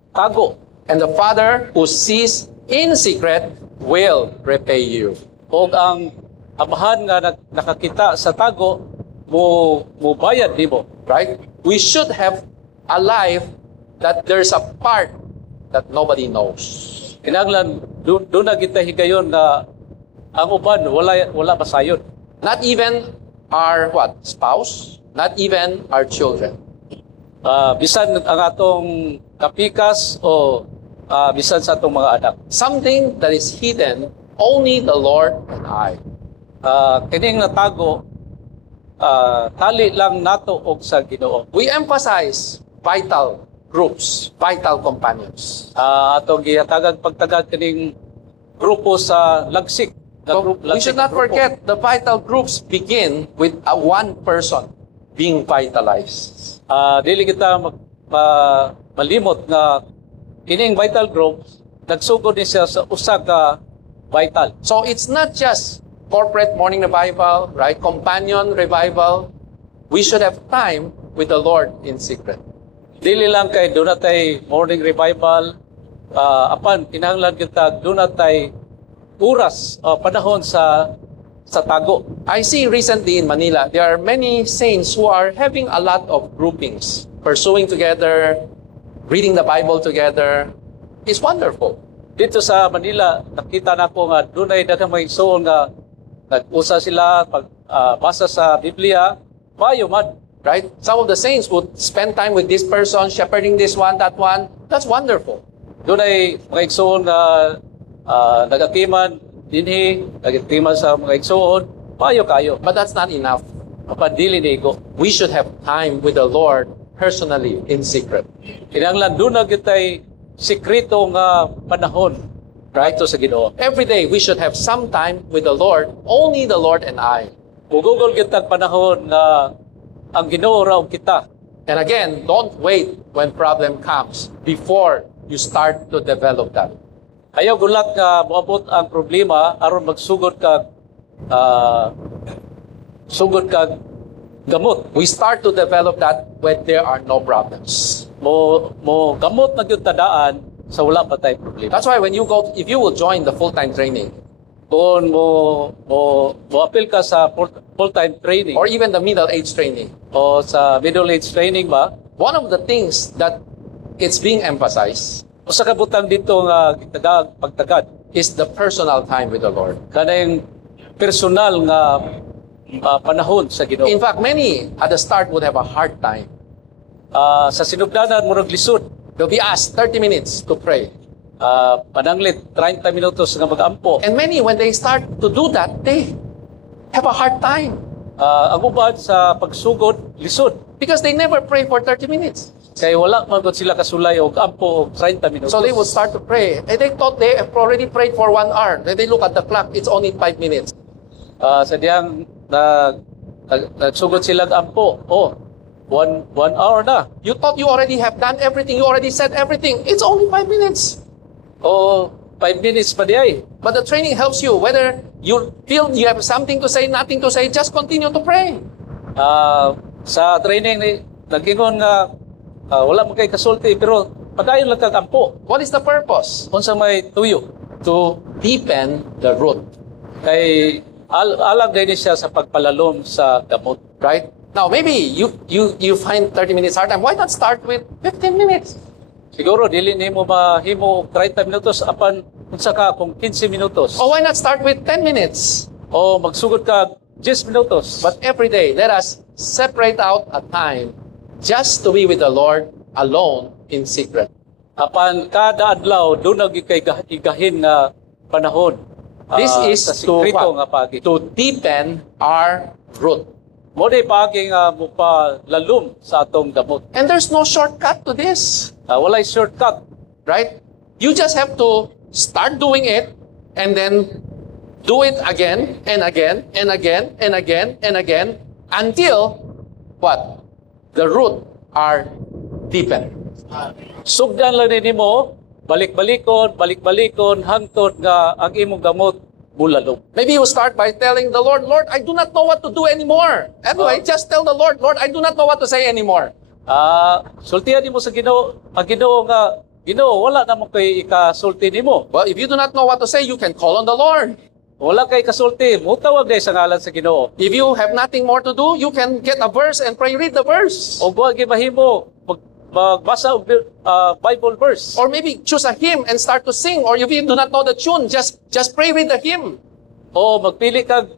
tago. And the Father who sees in secret will repay you. O ang amahan nga nakakita sa tago, mo bayad nimo. Right? We should have a life that there's a part that nobody knows. Kinahanglan doon na kita higayon nga ang uban wala masayon. Not even our spouse, not even our children. Bisan ang atong kapikas o bisan sa atong mga anak. Something that is hidden, only the Lord and I. Kining natago tali lang nato og sa Ginoo. We emphasize vital groups, vital companions. Atong gihatagan pagtagad kining grupo sa lagsik. So, we should not forget the vital groups begin with one person being vitalized. Dili kita malimot nga kining vital groups nagsugod ni siya sa usa ka vital. So it's not just corporate morning revival, right? Companion revival. We should have time with the Lord in secret. Dili lang kay doon natay morning revival, apan kinahanglan kita doon natay oras panahon sa tago. I see recently in Manila, there are many saints who are having a lot of groupings, pursuing together, reading the Bible together. It's wonderful. Dito sa Manila, nakita na ko nga doon ay daghang mga igsoon nga nag-usa sila basa sa Biblia, mayo man. Right? Some of the saints would spend time with this person, shepherding this one, that one. That's wonderful. Doon ay mga igsoon nga nagatiman dinhi, nagatiman sa mga igsoon, mayo kayo. But that's not enough. Apan dili nigo. We should have time with the Lord personally in secret. Kinahanglan doon na kitay sikreto nga panahon dito sa Ginoo. Every day, we should have some time with the Lord, only the Lord and I. Ugugol kitag panahon nga ang Ginoo raw kita. And again, don't wait when problem comes before you start to develop that. Ayaw gulat nga moabot ang problema aron magsugod kag gamot. We start to develop that when there are no problems. Mo gamot na gyud tadaan sa wala pa tay problema. That's why when you go, if you will join the full-time training, Kung mo appeal ka sa full-time training or even the middle-age training, o sa middle age training ba, one of the things that it's being emphasized usa ka butang dito nga pagtagad is the personal time with the Lord. kanang personal nga panahon sa Ginoo. In fact, many at the start would have a hard time. Sa sinugdanan murag lisod, They'll be asked 30 minutes to pray. pananglit 30 minutos nga mag-ampo. And many, when they start to do that, they have a hard time Ang uban sa pagsugod lisod because they never pray for 30 minutes. kay wala man gud sila kasulay og ampo og 30 minutos. So they would start to pray. And they thought they have already prayed for 1 hour. Then they look at the clock, it's only 5 minutes. Sa diyang nagsugod sila og ampo. One hour na. You thought you already have done everything. You already said everything. It's only 5 minutes. 5 minutes pa di ay. But the training helps you. Whether you feel you have something to say, nothing to say, just continue to pray. Sa training ni nagingon nga wala man kay kasulti pero padayon lang kag ampo. What is the purpose? Unsa may tuyo To deepen the root. kay alag din siya sa pagpalalom sa gamot. Right? Now, maybe you find 30 minutes hard time. Why not start with 15 minutes? Siguro dili nimo mahimo og 30 minutos apan unsa ka kung 15 minutos. Or why not start with 10 minutes? O magsugod ka 10 minutos. But every day, let us separate out a time just to be with the Lord alone in secret. Apan kada adlaw doon kay igahin nga panahon This is sa to sikreto what? nga pagi. To deepen our root. Mo day pagi nga mupa lalum sa atong damot. And there's no shortcut to this, Walay shortcut. right? You just have to start doing it and then do it again and again and again and again and again until what? The root are deepened. Sugdan lang nimo, balik-balikon hangtod nga ang imong gamot bulalom. Maybe you start by telling the Lord, Lord, I do not know what to do anymore. Anyway, just tell the Lord, Lord, I do not know what to say anymore. Sultihan nimo sa Ginoo, ang Ginoo nga Ginoo wala namang kay ikasulti nimo. Well, if you do not know what to say, you can call on the Lord. Wala kay kasulti, mutawag day sa ngalan sa Ginoo. If you have nothing more to do, you can get a verse and pray, read the verse. O wa gyud mahimo magbasa og Bible verse. Or maybe choose a hymn and start to sing. Or if you do not know the tune, just pray with the hymn. O magpili kag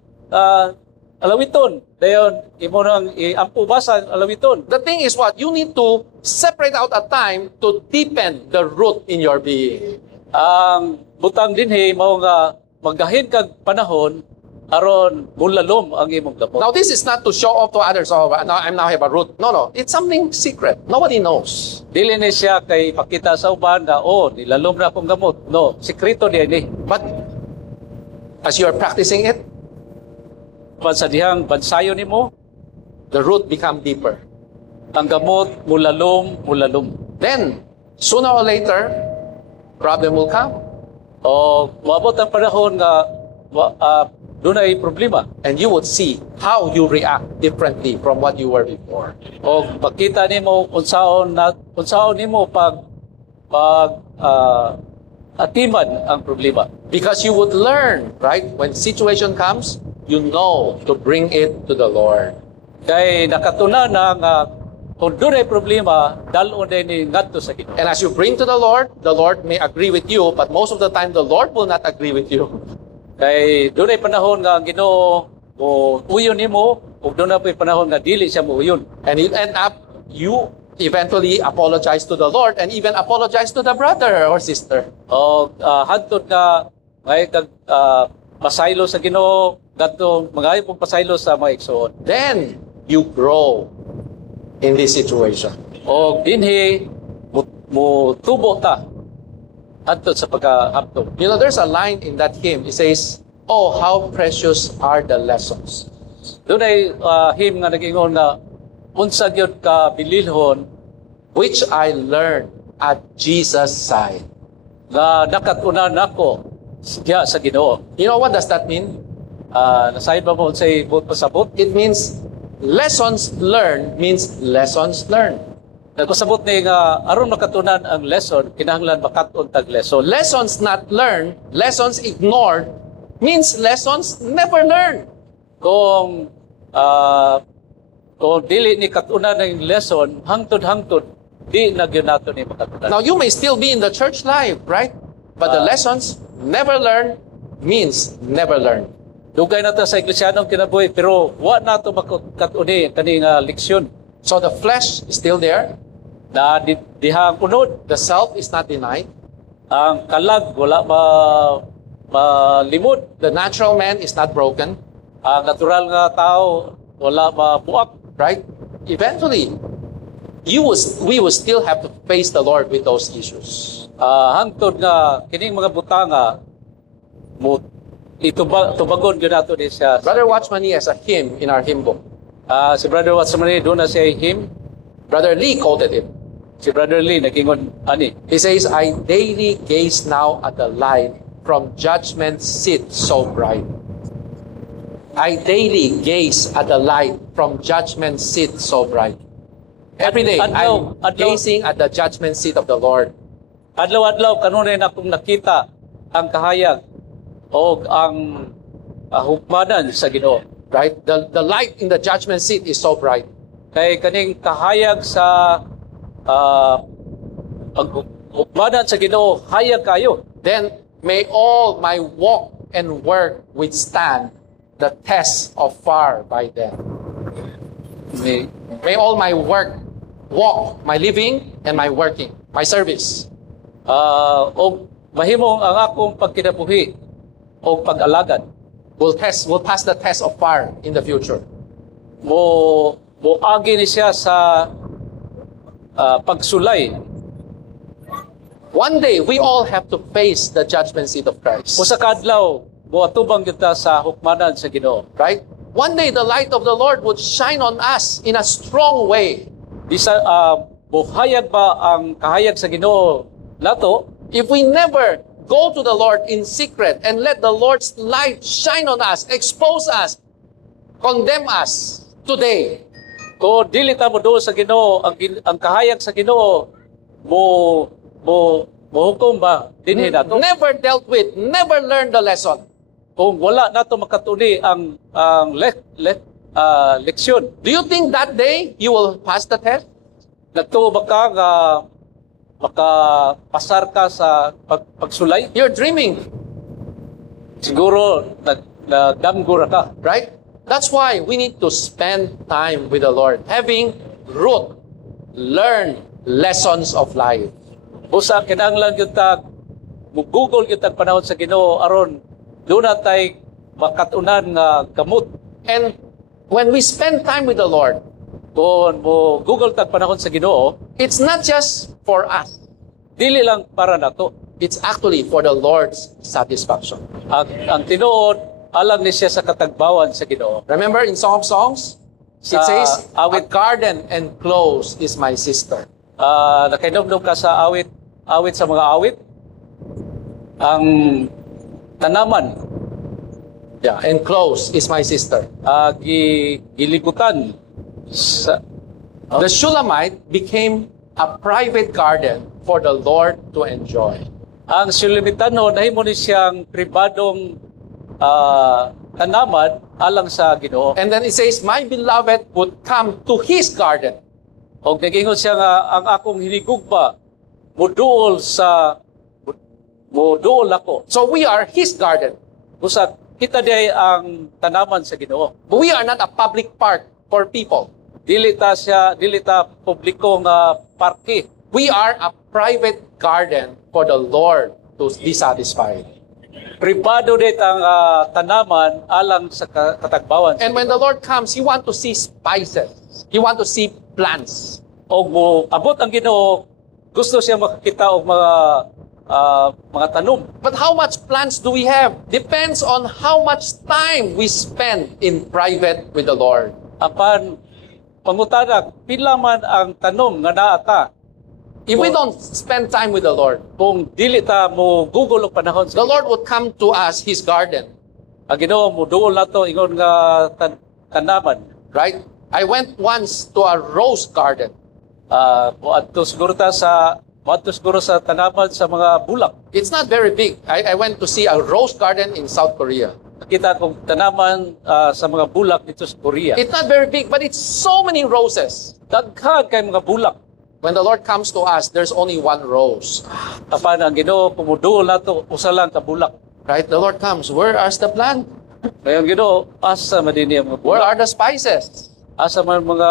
alawiton. Dayon imo nang iampo basa ang alawiton. The thing is what? You need to separate out a time to deepen the root in your being. Ang butang dinhi mao nga maggahin kag panahon aron bulalom ang imong damot. Now, this is not to show off to others. Oh, now I'm now have a root. No. It's something secret. Nobody knows. Dili ni siya kay pakita sa uban nga nilalom na akong gamot. No, sikreto diyan ni. But as you are practicing it, Sa dihang bansayo nimo, the root become deeper. ang gamot mulalom. Then, sooner or later, problem will come. O moabot ang panahon nga dunay problema. And you would see how you react differently from what you were before. O makita nimo unsaon nimo pag atiman ang problema. Because you would learn, right? When situation comes, you know to bring it to the Lord. Kay nakatunan na nga kung dunay problema, dalon din ni ngadto sa Ginoo. And as you bring to the Lord may agree with you, but most of the time the Lord will not agree with you. Kay dunay panahon nga ang Ginoo mo uyon nimo, ug dunay panahon nga dili siya muuyon. And you end up, you eventually apologize to the Lord and even apologize to the brother or sister. O hantod nga may kag pasaylo sa Ginoo, gadto magayo pong pasaylo sa mga igsoon. Then you grow in this situation. O dinhi mo tubo ta hantod sa pagkahaptong. You know, there's a line in that hymn. It says, "Oh, how precious are the lessons." Dunay hymn nga nag-ingon nga unsa gyud ka bililhon which I learned at Jesus' side. nga nakatuna nako diha sa Ginoo. You know what does that mean? Nasayon ba mo unsay buot pasabot? It means lessons learned means lessons learned. Nagpasabot ni nga aron makatunan ang lesson, kinahanglan makat-on tag lesson. Lessons not learned, lessons ignored means lessons never learned. Kung dili ni katunan ng lesson, hangtod di na gyud nato ni makatunan. Now you may still be in the church life, right? But the lessons never learned means never learned. Dugay na ta sa Iglesianong kinabuhi pero wa nato makatuni kani nga leksyon. So the flesh is still there. Na dihang unod, The self is not denied. ang kalag wala malimod. The natural man is not broken, Ang natural nga tao wala mabuak. right? Eventually, we will still have to face the Lord with those issues. Hangtod nga kining mga butanga mo tubagon gyud nato ni siya. Brother Watchman has a hymn in our hymn book. Si Brother Watson doon na siya hymn. Brother Lee quoted it. Si Brother Lee nag-ingon ani. He says, I daily gaze now at the light from judgment seat so bright. I daily gaze at the light from judgment seat so bright. Every day, I'm gazing at the judgment seat of the Lord. Adlaw-adlaw kanunay na akong nakita ang kahayag o ang hukmanan sa Ginoo. Right? The light in the judgment seat is so bright. Kay kaning kahayag sa hukmanan sa Ginoo hayag kayo. Then may all my walk and work withstand the test of fire by then. May all my walk, my living and my working, my service. O mahimong ang akong pagkinabuhi o pag-alagad. will pass the test of fire in the future. Agi ni siya sa pagsulay. One day, we all have to face the judgment seat of Christ. Usa ka adlaw, moatubang kita sa hukmanan sa Ginoo. Right? One day, the light of the Lord would shine on us in a strong way. Bisa buhayag ba ang kahayag sa Ginoo nato If we never go to the Lord in secret and let the Lord's light shine on us, expose us, condemn us today, ko dili ta mo sa Ginoo ang kahayag sa Ginoo mo hukom ba dinhi nato. never dealt with, never learned the lesson. Kung wala nato makatuni ang leksyon, Do you think that day you will pass the test? nagtuo ba ka nga makapasar ka sa pagsulay? You're dreaming, Siguro nagdamgo ra ka. right? That's why we need to spend time with the Lord, having root, learn lessons of life. Busa kinahanglan gyud ta Google gyud tag panahon sa Ginoo aron doon natay makatunan nga kamot. And when we spend time with the Lord, Kung mo Google tag panahon sa Ginoo, it's not just for us, dili lang para nato. it's actually for the Lord's satisfaction. Ang tinuod alang ni siya sa katagbawan sa Ginoo. Remember in Song of Songs, it Sa says, a awit- garden and close is my sister. Nakainom ka sa awit sa mga awit. Ang tanaman Yeah, and close is my sister. gilibutan sa The Shulamite became a private garden for the Lord to enjoy. ang Sulimitano nahimo ni siyang pribadong tanaman alang sa Ginoo. And then it says, my beloved would come to his garden. Og nagingon siya nga ang akong hinigugma moduol ako. So we are his garden. Usa kita diay ang tanaman sa Ginoo. But we are not a public park for people. Dili ta publiko nga parke. We are a private garden for the Lord to be satisfied. Pribado dit ang tanaman alang sa katagbawan. And when the Lord comes, He wants to see spices. He wants to see plants. Og mo abot ang Ginoo, gusto siya makakita og mga tanom. But how much plants do we have? Depends on how much time we spend in private with the Lord. Apan pangutana, pila man ang tanom nga naa ta If we don't spend time with the Lord, kung dili ta mo Google og panahon the Lord would come to us, His garden, ang Ginoo mo duol nato ingon nga tanaman. right? I went once to a rose garden. Moadto siguro sa tanaman sa mga bulak. It's not very big. I went to see a rose garden in South Korea. Nakita kong tanaman sa mga bulak dito sa Korea. It's not very big, but it's so many roses. Daghan kay mga bulak. When the Lord comes to us, there's only one rose, Apan ang Ginoo pumuduol nato usa lang ka bulak. right? The Lord comes. Where is the plant? Kaya ang Ginoo asa man dinhi ang mga Where bulak. are the spices? Asa man mga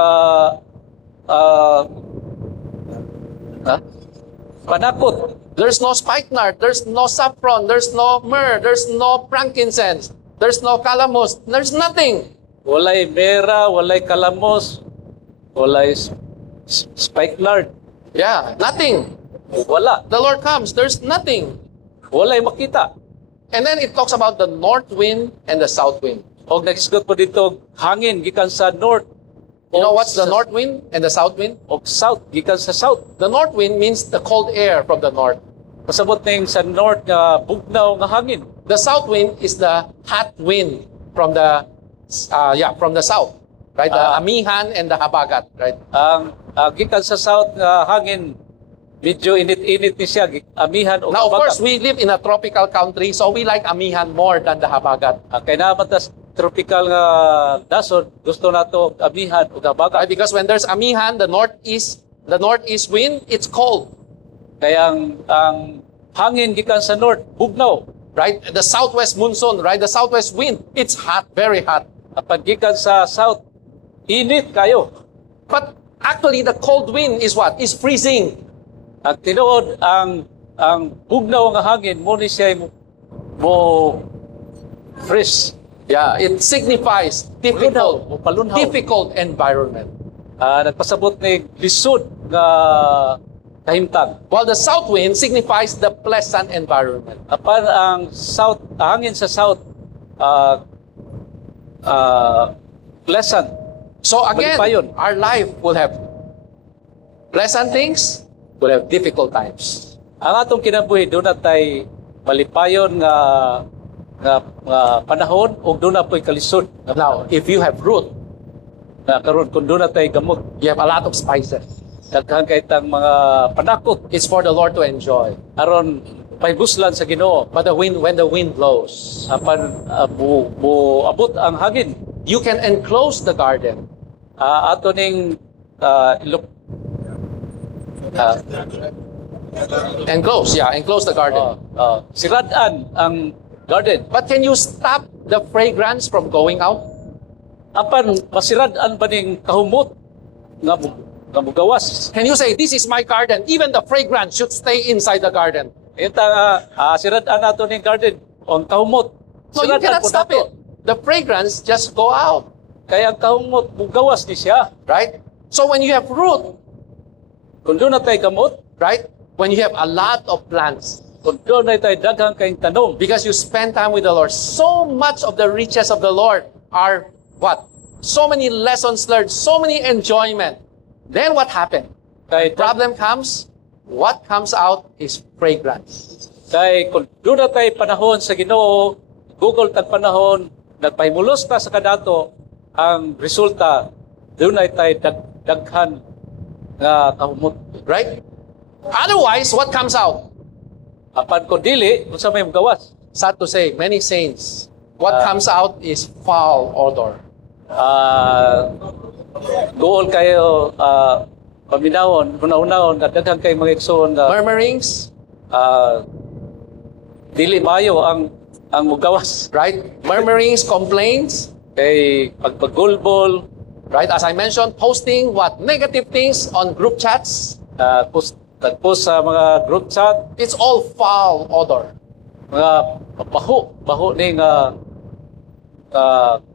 panakot. There's no spikenard. There's no saffron. There's no myrrh. There's no frankincense. There's no calamus. There's nothing. Walay mera, walay kalamos, walay spikenard. Yeah, nothing. Wala. The Lord comes. There's nothing. Walay makita. And then it talks about the north wind and the south wind. Og nagisgot po dito hangin gikan sa north. You know og what's the sa- north wind and the south wind? Og south gikan sa south. The north wind means the cold air from the north. Pasabot ning sa north nga bugnaw nga hangin. The south wind is the hot wind from the from the south, right? The amihan and the habagat, right? Ang gikan sa south nga hangin medyo init-init ni siya amihan og Now, of habagat. course, we live in a tropical country, so we like amihan more than the habagat. Kay naman tas tropical nga dasod gusto nato og amihan og habagat. Right? Because when there's amihan, the northeast wind, it's cold, Kaya ang hangin gikan sa north bugnaw. right? The southwest monsoon, right? The southwest wind, it's hot, very hot. Kapag gikan sa south init kayo. But actually, the cold wind is what? Is freezing. Ang tinuod ang bugnaw nga hangin mo ni siya mo fresh. Yeah, it signifies difficult, Palunhaw. difficult environment. Nagpasabot ni lisod nga kahimtang. While the south wind signifies the pleasant environment. Apan ang south, hangin sa south, pleasant. So again, Malipayon. our life will have pleasant things, will have difficult times. Ang atong kinabuhi, doon na tayo malipayon nga panahon o doon na po'y kalisod. Now, if you have root, Karon kung doon na tayo gamot, you have a lot of spices. daghan kay tang mga panakot It's for the Lord to enjoy. aron paibuslan sa Ginoo. But when the wind blows, Apan abot ang hangin. you can enclose the garden. Ato ning Enclose the garden. siradan ang garden. But can you stop the fragrance from going out? Apan masiradan ba ning kahumot nga mugawas? Can you say, this is my garden, even the fragrance should stay inside the garden? Ita siradan nato ning garden on kahumot. No, you cannot po stop nato. it. The fragrance just go out, Kaya ang kahumot mugawas ni siya. right? So when you have root, Kung doon na tayo gamot, right? When you have a lot of plants, kung doon na tayo daghang kayong tanom, because you spend time with the Lord, so much of the riches of the Lord are what? So many lessons learned, so many enjoyment. Then what happened? kay Problem comes, what comes out is fragrance. kay kung doon na tayo panahon sa Ginoo, Google tag panahon, nagpahimulos ta sa kadato, ang resulta doon na tayo daghan nga kahumot. Right? Otherwise, what comes out? Apan kung dili, kung sa may gawas, Sad to say, many saints, what comes out is foul odor. gool kayo paminawon, hunahunahon, nga daghang kay mga igsoon nga Murmurings, dili mayo ang mugawas. right? Murmurings, complaints, Kay pagpagulbol, right? As I mentioned, posting what? Negative things on group chats. tagpos sa mga group chat, It's all foul odor. mga baho ni nga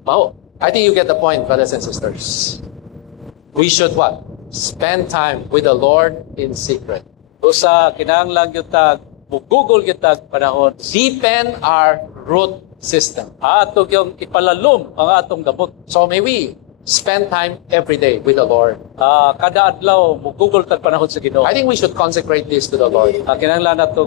baho. I think you get the point, brothers and sisters. We should what? Spend time with the Lord in secret. Usa kinahanglan gyud tag mugugol gyud tag panahon. Deepen our root system. Ato yung ipalalom ang atong gamot. So may we spend time every day with the Lord. Kada adlaw mugugol tag panahon sa Ginoo. I think we should consecrate this to the Lord. Kinahanglan nato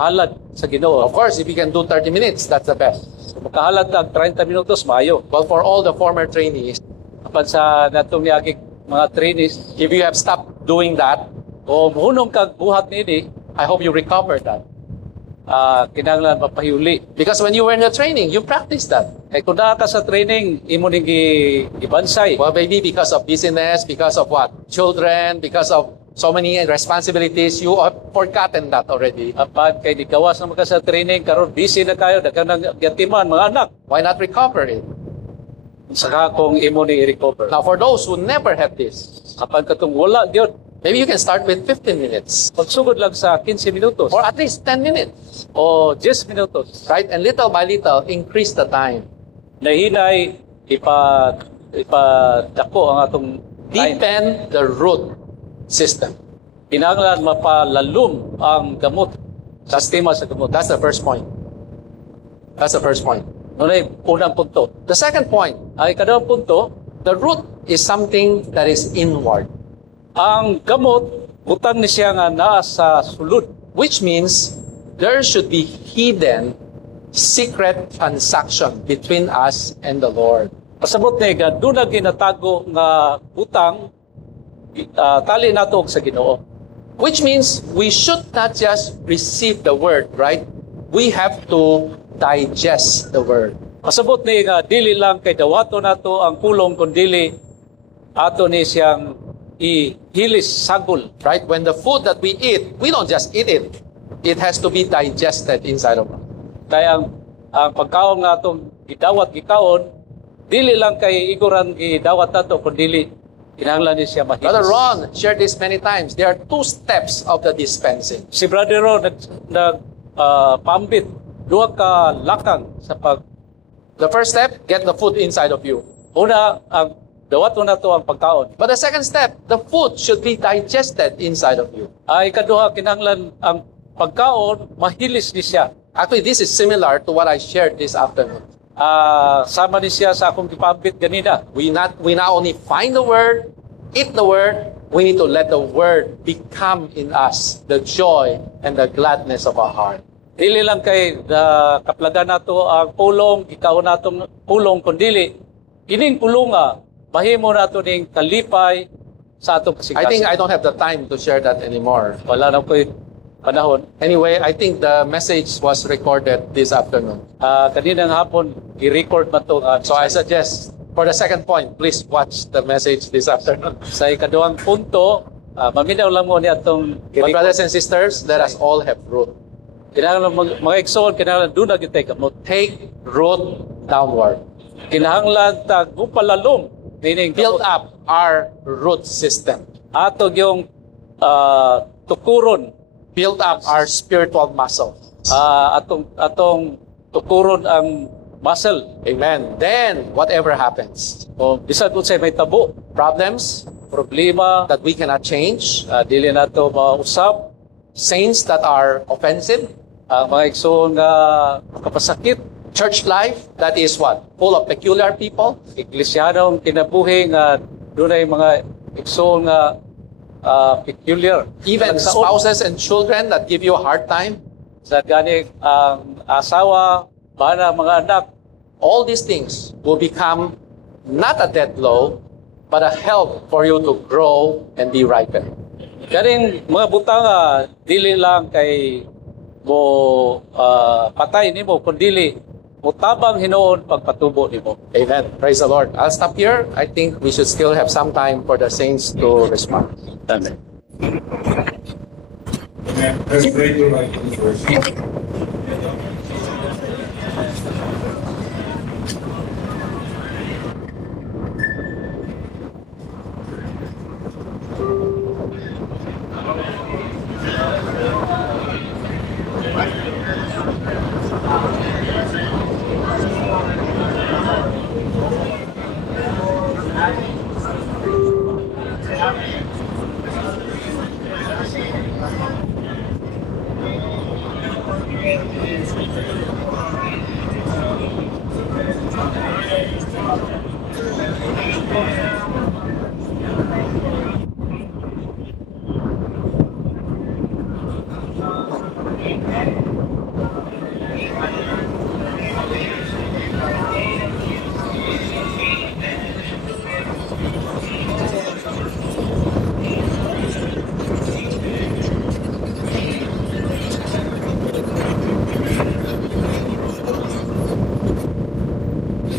halad sa Ginoo. Of course, if you can do 30 minutes, that's the best. Makahalad tag 30 minutos maayo. Well, for all the former trainees, Apan sa natong niaging mga trainees, if you have stopped doing that, o muhunong kag buhat niini, I hope you recover that. kinahanglan mapahuli. Because when you were in the training, you practiced that. Kay kung naa ka sa training, imo ning gibansay. Well, maybe because of busyness, because of what? Children, because of so many responsibilities, you have forgotten that already. Apan kay digawas na ka sa training, karon busy na kayo, daghang nang yatiman mga anak. Why not recover it? Saka kung imo ni i-recover. Now, for those who never had this, Apan katong wala gyud, maybe you can start with 15 minutes pagsugod lang sa 15 minutos or at least 10 minutes, o 10 minutos. right? And little by little, increase the time. Nahinay ipadako ang atong time. Deepen the root system. Kinahanglan mapalalum ang gamot, sistema sa gamot. That's the first point. That's the first point. Nunay unang punto. The second point, Ay kadang punto, the root is something that is inward, ang gamot butang ni siya nga naa sa sulod. which means there should be hidden secret transaction between us and the Lord. Pasabot ni nga doon na ginatago nga butang tali nato sa Ginoo. Which means we should not just receive the word, right? We have to digest the word. Pasabot ni nga dili lang kay dawato nato ang pulong kundi ato ni siyang ihilis sagol. Right? When the food that we eat, we don't just eat it. It has to be digested inside of us. Kaya ang pagkaon nga atong gidawat gikaon dili lang kay iguran gidawat nato kundi kinahanglan ni siya Brother mahilis. Ron shared this many times. There are two steps of the dispensing. Si Brother Ron nag pambit duha ka lakang sa pag The first step, get the food inside of you. una ang dawat na to ang pagkaon. But the second step, the food should be digested inside of you. Ay ikaduha kinahanglan ang pagkaon mahilis ni siya. Actually, this is similar to what I shared this afternoon. Sama ni siya sa akong gipambit ganina. We not only find the word, eat the word, we need to let the word become in us the joy and the gladness of our heart. Dili lang kay kaplagan nato ang pulong, ikaw natong pulong kundili kining pulunga mahimo nato ning kalipay sa atong I think kasing-kasing. I don't have the time to share that anymore. Wala na ko'y panahon. Anyway, I think the message was recorded this afternoon. Kaninang hapon i-record man to So I suggest, for the second point, please watch the message this afternoon. sa ikaduhang punto, maminaw lang mo ni atong But i-record. brothers and sisters, let us all have root. Kinahanglan mga igsoon, kinahanglan doon na gitay kamot. Take root downward. Kinahanglan tag upalalom meaning Build up our root system. ato yung tukuron, Build up our spiritual muscle. atong tukuron ang muscle. Amen. Then, whatever happens, O bisag unsay may tabo, problems problema, that we cannot change, dili nato mausap, saints that are offensive, ang mga igsoon nga kapasakit, church life that is what? Full of peculiar people, iglesyanong kinabuhi nga dunay mga igsoon nga peculiar. even Nagsaon spouses and children that give you a hard time. sa gani ang asawa, bana mga anak, All these things will become not a dead blow, but a help for you to grow and be ripened. kaning mga butanga dili lang kay mo patay nimo kundi mo tabang Hinuon pagpatubo nimo. Amen. Praise the Lord. I'll stop here. I think we should still have some time for the saints to respond. Amen. Let's pray to like worship.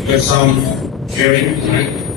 There's some sharing tonight.